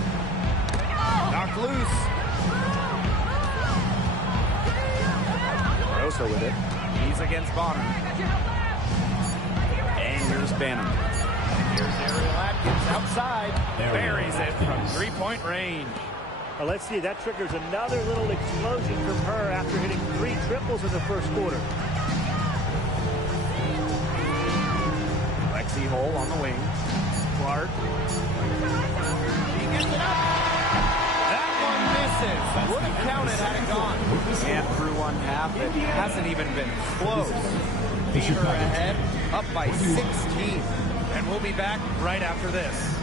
Knocked loose. Rosa with it. He's against Bonner. And here's Banham. Here's Ariel Atkins outside. Buries it from three-point range. Well, let's see. That triggers another little explosion from her after hitting 3 triples in the first quarter. Lexi Hole on the wing. Clark. He gets it up. That one misses. Would have counted had it gone. And through one half, it hasn't even been close. Fever ahead, up by 16. And we'll be back right after this.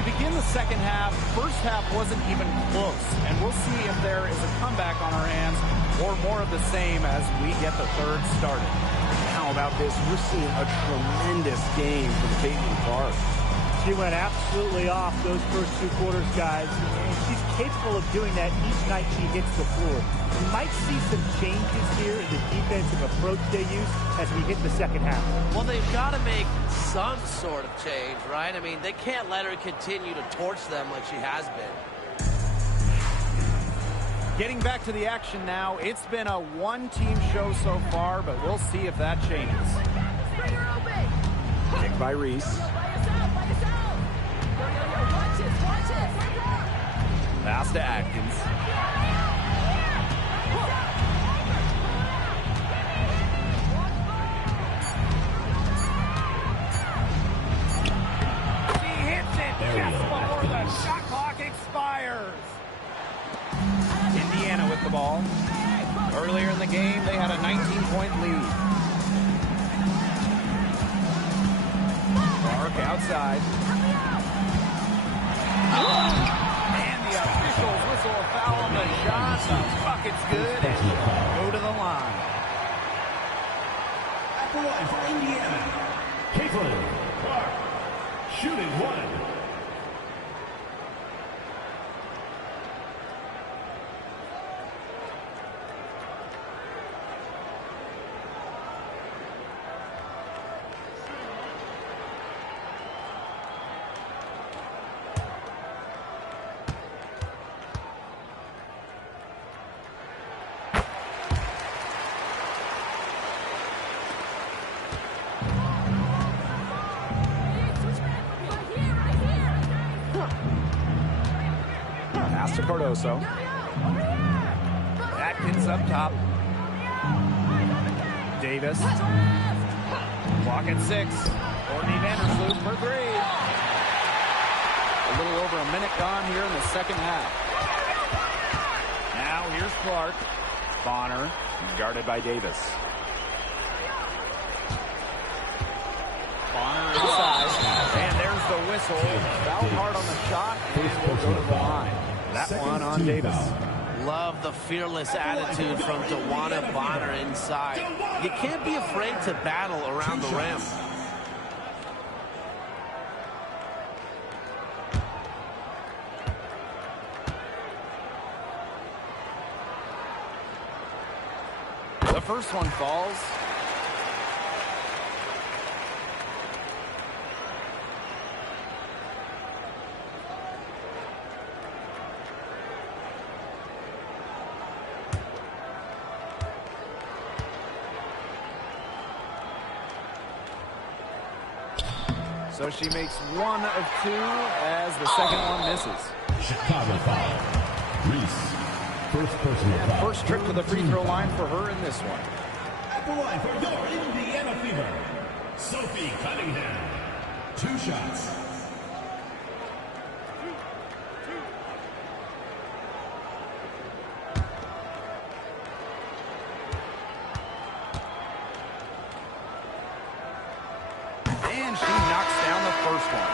Begin the second half. First half wasn't even close, and we'll see if there is a comeback on our hands or more of the same as we get the third started. Now know about this. We're seeing a tremendous game from Caitlin Clark. She went absolutely off those first 2 quarters, guys. And she's capable of doing that each night she hits the floor. We might see some changes here in the defensive approach they use as we hit the second half. Well, they've got to make some sort of change, right? I mean, they can't let her continue to torch them like she has been. Getting back to the action now. It's been a one-team show so far, but we'll see if that changes. Kick by Reese. Pass to Atkins. She hits it just before the shot clock expires. Indiana with the ball. Earlier in the game, they had a 19-point lead. Clark outside. And the officials whistle a foul on the shot. The bucket's good and go to the line. At the line for Indiana, Caitlin Clark, shooting 1. Pass to Cardoso. Atkins up top. Davis. Clock at 6. Courtney Vandersloot for 3. A little over a minute gone here in the second half. Now here's Clark. Bonner guarded by Davis. Bonner inside. And there's the whistle. Foul hard on the shot and will go to the line. That one on Davis. Love the fearless attitude from DeWanna Bonner inside. You can't be afraid to battle around the rim. The first one falls. So she makes 1 of 2 as the second one misses. Chicago foul. Reese, first personal foul. First trip to the free throw line for her in this one. At the line for your Indiana Fever, Sophie Cunningham. 2 shots. And she knocks down the first one.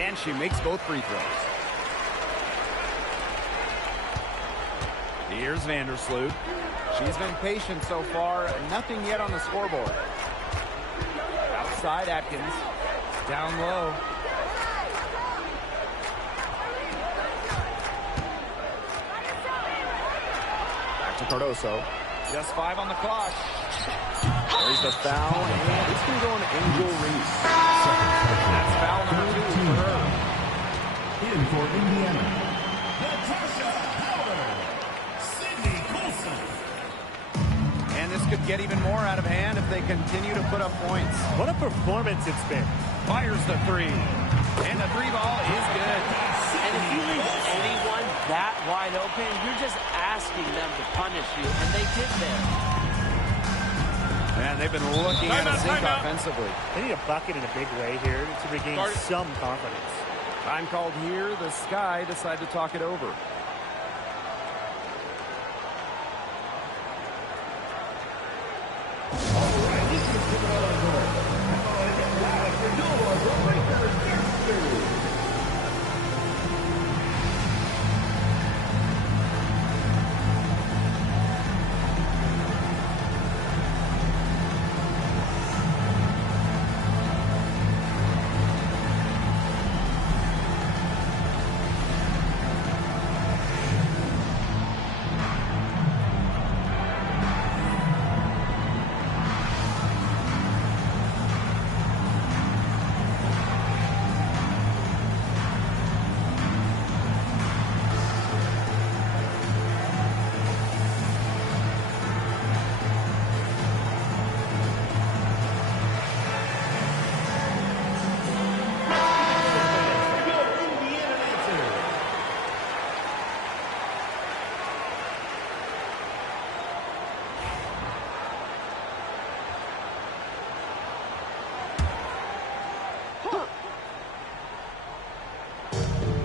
And she makes both free throws. Here's Vandersloot. She's been patient so far. Nothing yet on the scoreboard. Outside Atkins. Down low. Back to Cardoso. Just 5 on the clock. There's the foul, and it's going to go on Angel Reese. That's foul number 2 for her. In for Indiana, Natasha Howard, Sydney Colson. And this could get even more out of hand if they continue to put up points. What a performance it's been. Fires the 3. And the 3 ball is good. And if you leave anyone that wide open, you're just asking them to punish you, and they did there. Man, they've been looking at a sink offensively. They need a bucket in a big way here to regain some confidence. Time called here. The Sky decide to talk it over.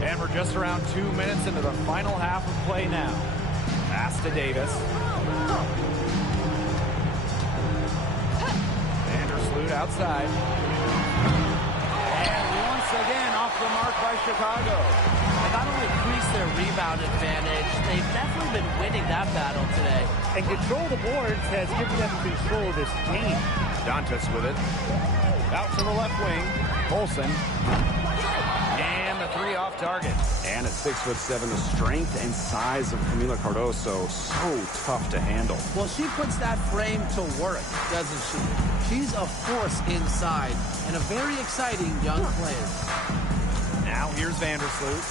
And we're just around 2 minutes into the final half of play now. Pass to Davis. Vandersloot outside. And once again off the mark by Chicago. They not only increased their rebound advantage, they've definitely been winning that battle today. And control of the boards has given them control of this game. Dantas with it. Out to the left wing. Olsen. And the three off target. And at 6'7", the strength and size of Camila Cardoso, so tough to handle. Well, she puts that frame to work, doesn't she? She's a force inside and a very exciting young player. Now here's Vandersloot.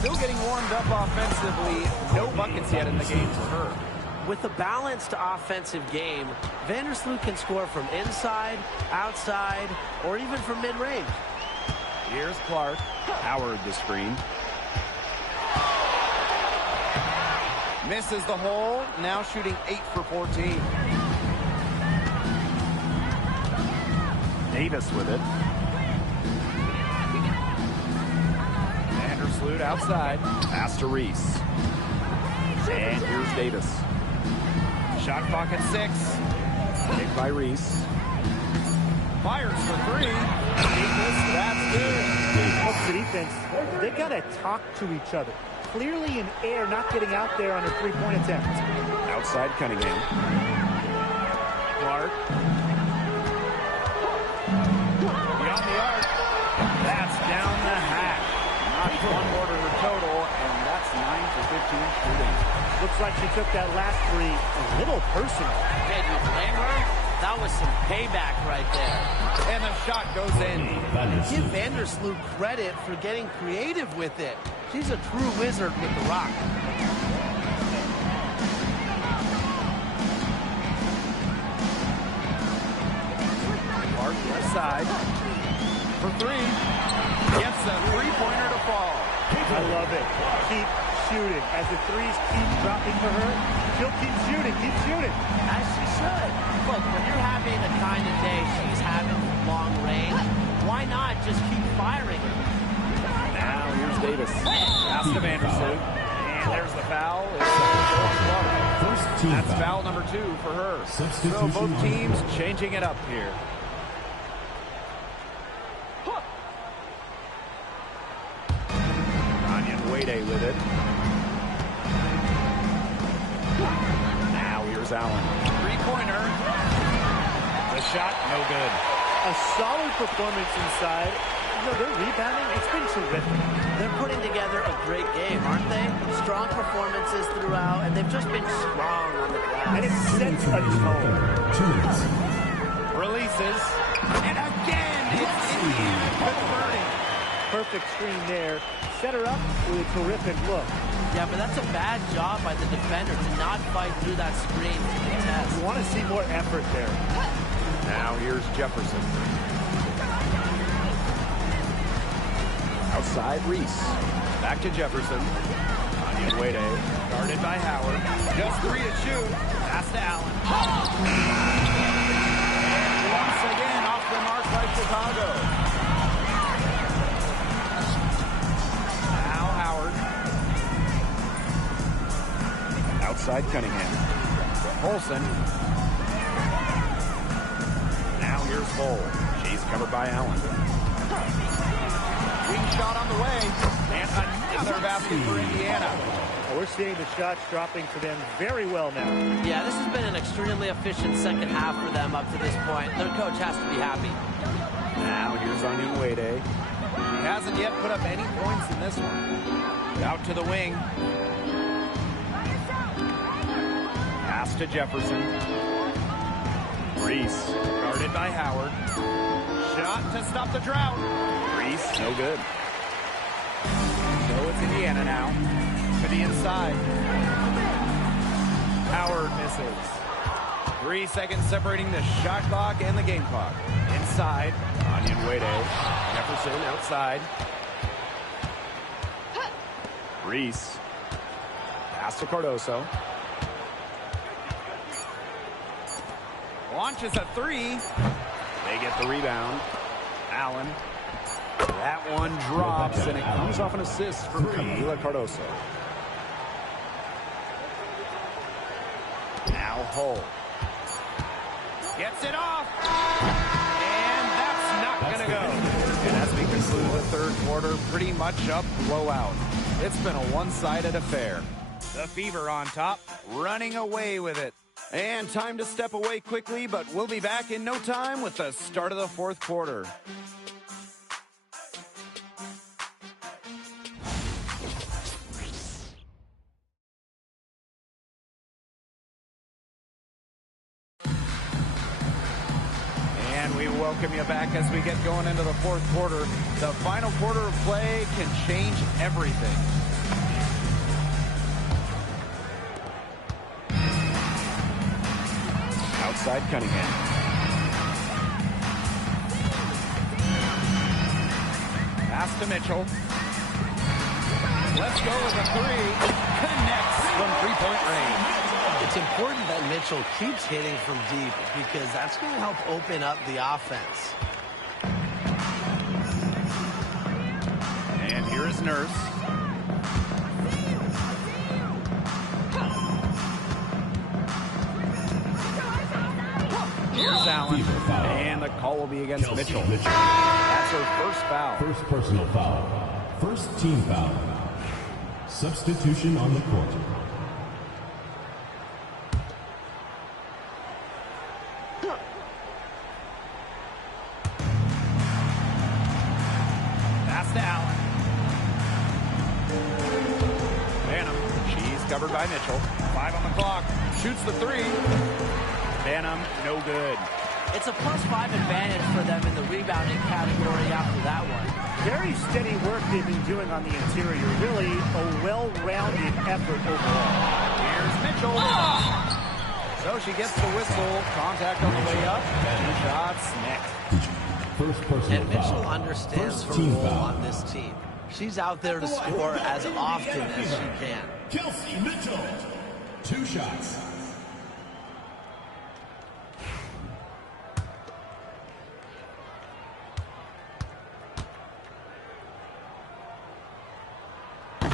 Still getting warmed up offensively. No buckets yet in the game for her. With a balanced offensive game, Vandersloot can score from inside, outside, or even from mid-range. Here's Clark. Howard the screen. Misses the hole. Now shooting 8 for 14. Davis with it. Vandersloot outside. Pass to Reese. And here's Davis. Shot clock at 6. Hit by Reese. Fires for 3. Davis, that's good. Helps the defense. They got to talk to each other. Clearly in air, not getting out there on a three-point attempt. Outside Cunningham. Clark. Beyond the arc. That's down the hatch. Not one more to her total, and that's 9 for 15 shooting. Looks like she took that last three a little personal. Can you blame her? That was some payback right there. And the shot goes in. Give Vandersloot credit for getting creative with it. She's a true wizard with the rock. Clark left side. For 3. Gets a three-pointer to fall. I love it. Keep shooting. As the threes keep dropping for her, she'll keep shooting. Keep shooting. As she should. Look, when you're having the kind of day she's having from long range, why not just keep firing her? Now here's Davis. Pass to Vandersloot. And there's the foul. That's foul number 2 for her. So both teams changing it up here. Wade with it. Now here's Allen. Three-pointer. The shot, no good. A solid performance inside. You know, their rebounding, it's been terrific. They're putting together a great game, aren't they? Strong performances throughout, and they've just been strong on the glass. And it sets a tone. Releases. And again, it's Indiana converting. Perfect screen there. Set her up with a terrific look. Yeah, but that's a bad job by the defender to not fight through that screen to the test. You want to see more effort there. Now here's Jefferson. Outside Reese. Back to Jefferson. Anya Wade, guarded by Howard. Just 3 to shoot. Pass to Allen. And once again off the mark by Chicago. Outside Cunningham. Olsen. Now here's Bull. She's covered by Allen. Wing shot on the way. And another basket for Indiana. Well, we're seeing the shots dropping for them very well now. Yeah, this has been an extremely efficient second half for them up to this point. Their coach has to be happy. Now here's Onion Wade. He hasn't yet put up any points in this one. Out to the wing. Pass to Jefferson. Reese, guarded by Howard. Shot to stop the drought. Reese, no good. So it's Indiana now. To the inside. Howard misses. 3 seconds separating the shot clock and the game clock. Inside, Onion Wade. Jefferson outside. Reese. Pass to Cardoso. Launches a three. They get the rebound. Allen. That one drops, and it comes off an assist from Camila Cardoso. Now Hull. Gets it off. And that's not going to go. And as we conclude the third quarter, pretty much a blowout. It's been a one-sided affair. The Fever on top, running away with it. And time to step away quickly, but we'll be back in no time with the start of the fourth quarter. And we welcome you back as we get going into the fourth quarter. The final quarter of play can change everything. Outside Cunningham. Pass to Mitchell. Let's go with a three. Connects from three-point range. It's important that Mitchell keeps hitting from deep because that's going to help open up the offense. And here is Nurse. Here's Allen. And the call will be against Mitchell. That's her first foul. First personal foul. First team foul. Substitution on the court. Pass to Allen. Banham. She's covered by Mitchell. 5 on the clock. Shoots the three. Banham, no good. It's a +5 advantage for them in the rebounding category after that one. Very steady work they've been doing on the interior. Really a well-rounded effort overall. Here's Mitchell. So she gets the whistle. Contact on the way up. 2 shots next. First personal And Mitchell foul. understands First her team role foul. on this team. She's out there to score as often as she can. Kelsey Mitchell. 2 shots.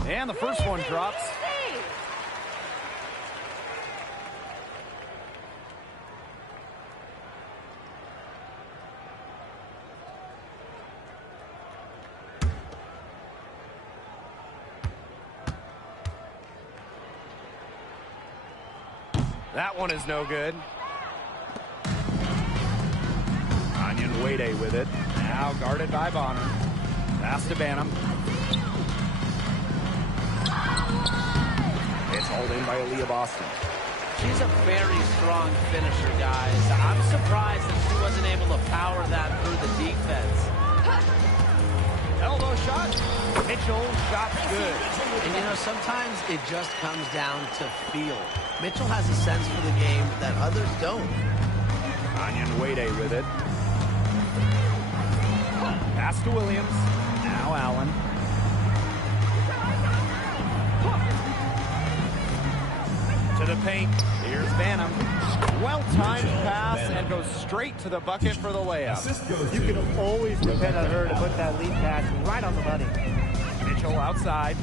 And the first one drops. That one is no good. Onion Wade with it. Now guarded by Bonner. Pass to Banham. It's hauled in by Aaliyah Boston. She's a very strong finisher, guys. I'm surprised that she wasn't able to power that through the defense. Elbow shot. Mitchell, shot's good. And, you know, sometimes it just comes down to feel. Mitchell has a sense for the game that others don't. Onion Wade with it. Pass to Williams. Now Allen. To the paint. Here's Banham. Well-timed pass and goes straight to the bucket for the layup. You can always depend on her to put that lead pass right on the money. Mitchell outside.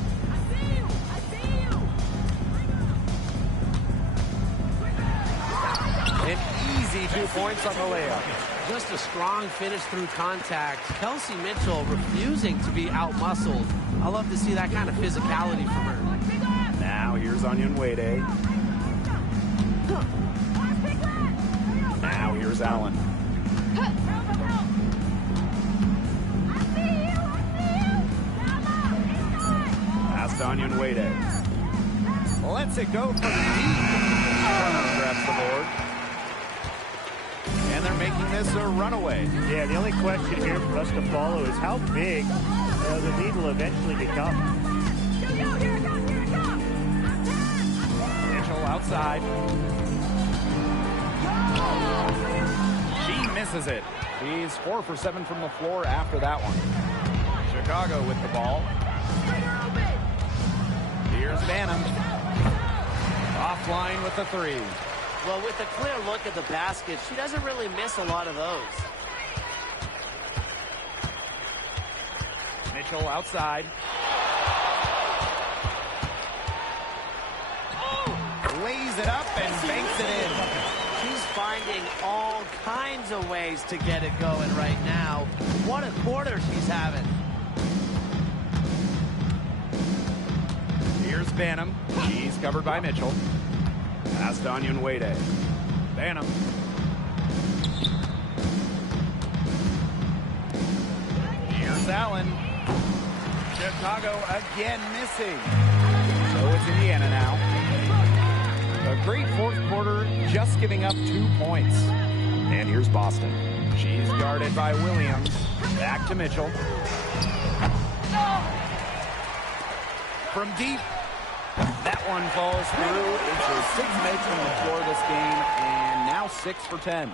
An Easy 2 points on the layup. Just a strong finish through contact. Kelsey Mitchell refusing to be out-muscled. I love to see that kind of physicality from her. Now here's Onion Wade. Now here's Allen. Pass to Onion Wade. Lets it go from deep. Turner grabs the board. And they're making this a runaway. Yeah, the only question here for us to follow is how big the lead will eventually become. Mitchell outside. She misses it. She's 4 for 7 from the floor after that one. Chicago with the ball. Here's Banham. Offline with the 3. Well, with a clear look at the basket, she doesn't really miss a lot of those. Mitchell outside. Lays it up and banks it in. She's finding all kinds of ways to get it going right now. What a quarter she's having. Here's Banham. She's covered by Mitchell. Pass to Onion Wade. Banham. Here's Allen. Chicago again missing. So it's Indiana now. A great fourth quarter, just giving up 2 points. And here's Boston. She's guarded by Williams. Back to Mitchell. From deep. That one falls through. It's her 6th make from the floor this game, and now 6 for 10.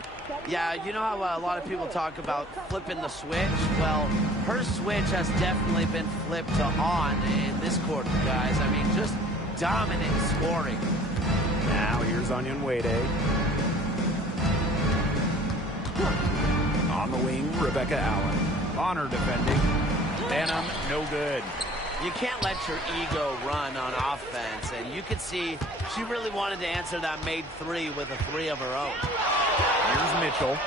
Yeah, you know how a lot of people talk about flipping the switch? Well, her switch has definitely been flipped to on in this quarter, guys. I mean, just dominant scoring. Now here's Onion Wade. On the wing, Rebecca Allen. Bonner defending. Banham, no good. You can't let your ego run on offense, and you could see she really wanted to answer that made 3 with a 3 of her own. Here's Mitchell.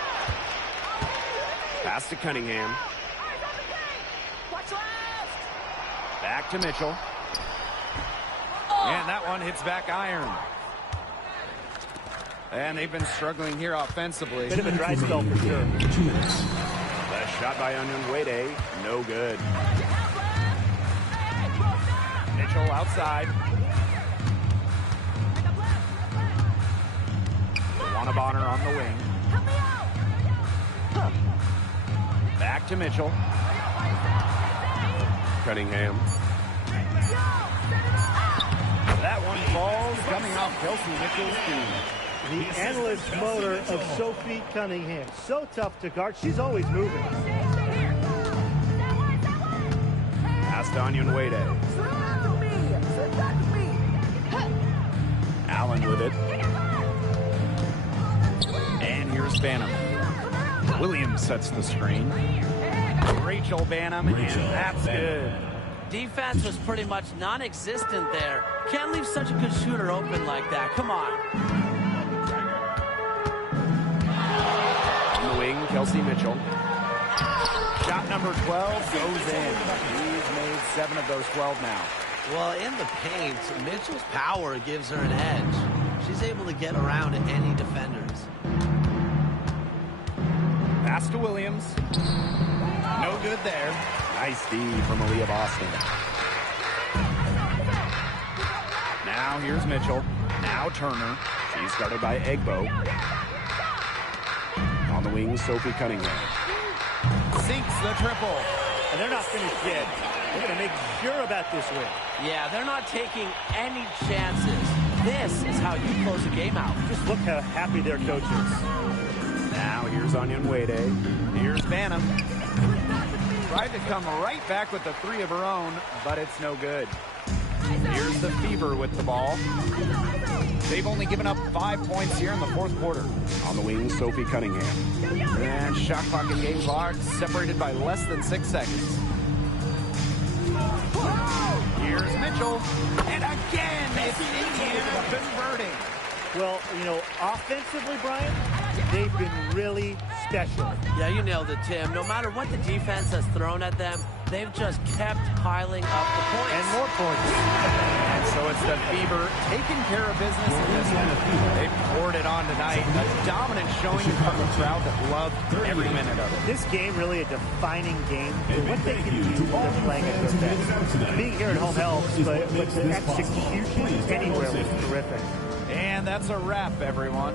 Pass to Cunningham. Back to Mitchell. And that one hits back iron. And they've been struggling here offensively. Bit of a dry spell for sure. 2 minutes. Last shot by Onion Wade. No good. Mitchell outside. Luana Bonner on the wing. Back to Mitchell. Cunningham. That one falls coming off Kelsey Mitchell's feet. The endless motor of Sophie Cunningham. So tough to guard. She's always moving. Pass to Onion Wade. Allen with it. And here's Banham. Williams sets the screen. Rachel Banham, and that's good. Defense was pretty much non-existent there. Can't leave such a good shooter open like that. Come on. On the wing, Kelsey Mitchell. Shot number 12 goes in. He's made 7 of those 12 now. Well, in the paint, Mitchell's power gives her an edge. She's able to get around any defenders. Pass to Williams. No good there. Nice D from Aaliyah Boston. Now here's Mitchell. Now Turner. She's guarded by Egbo. On the wing, Sophie Cunningham. Sinks the triple. And they're not finished yet. They're going to make sure about this win. Yeah, they're not taking any chances. This is how you close a game out. Just look how happy their coach is. Now here's Onion Wade. Here's Banham. Tried to come right back with the 3 of her own, but it's no good. Here's the Fever with the ball. They've only given up 5 points here in the fourth quarter. On the wing, Sophie Cunningham. And shot clock and game clock separated by less than 6 seconds. Here's Mitchell. And again, it's Indiana converting. Well, you know, offensively, Brian, they've been really special. Yeah, you nailed it, Tim. No matter what the defense has thrown at them, they've just kept piling up the points. And more points. And so it's the Fever taking care of business in this one. They poured it on tonight. A dominant showing from a crowd that loved every minute of it. This game really a defining game for what they can do when they're playing at their best. Being here at home helps, but the execution anywhere was terrific. And that's a wrap, everyone.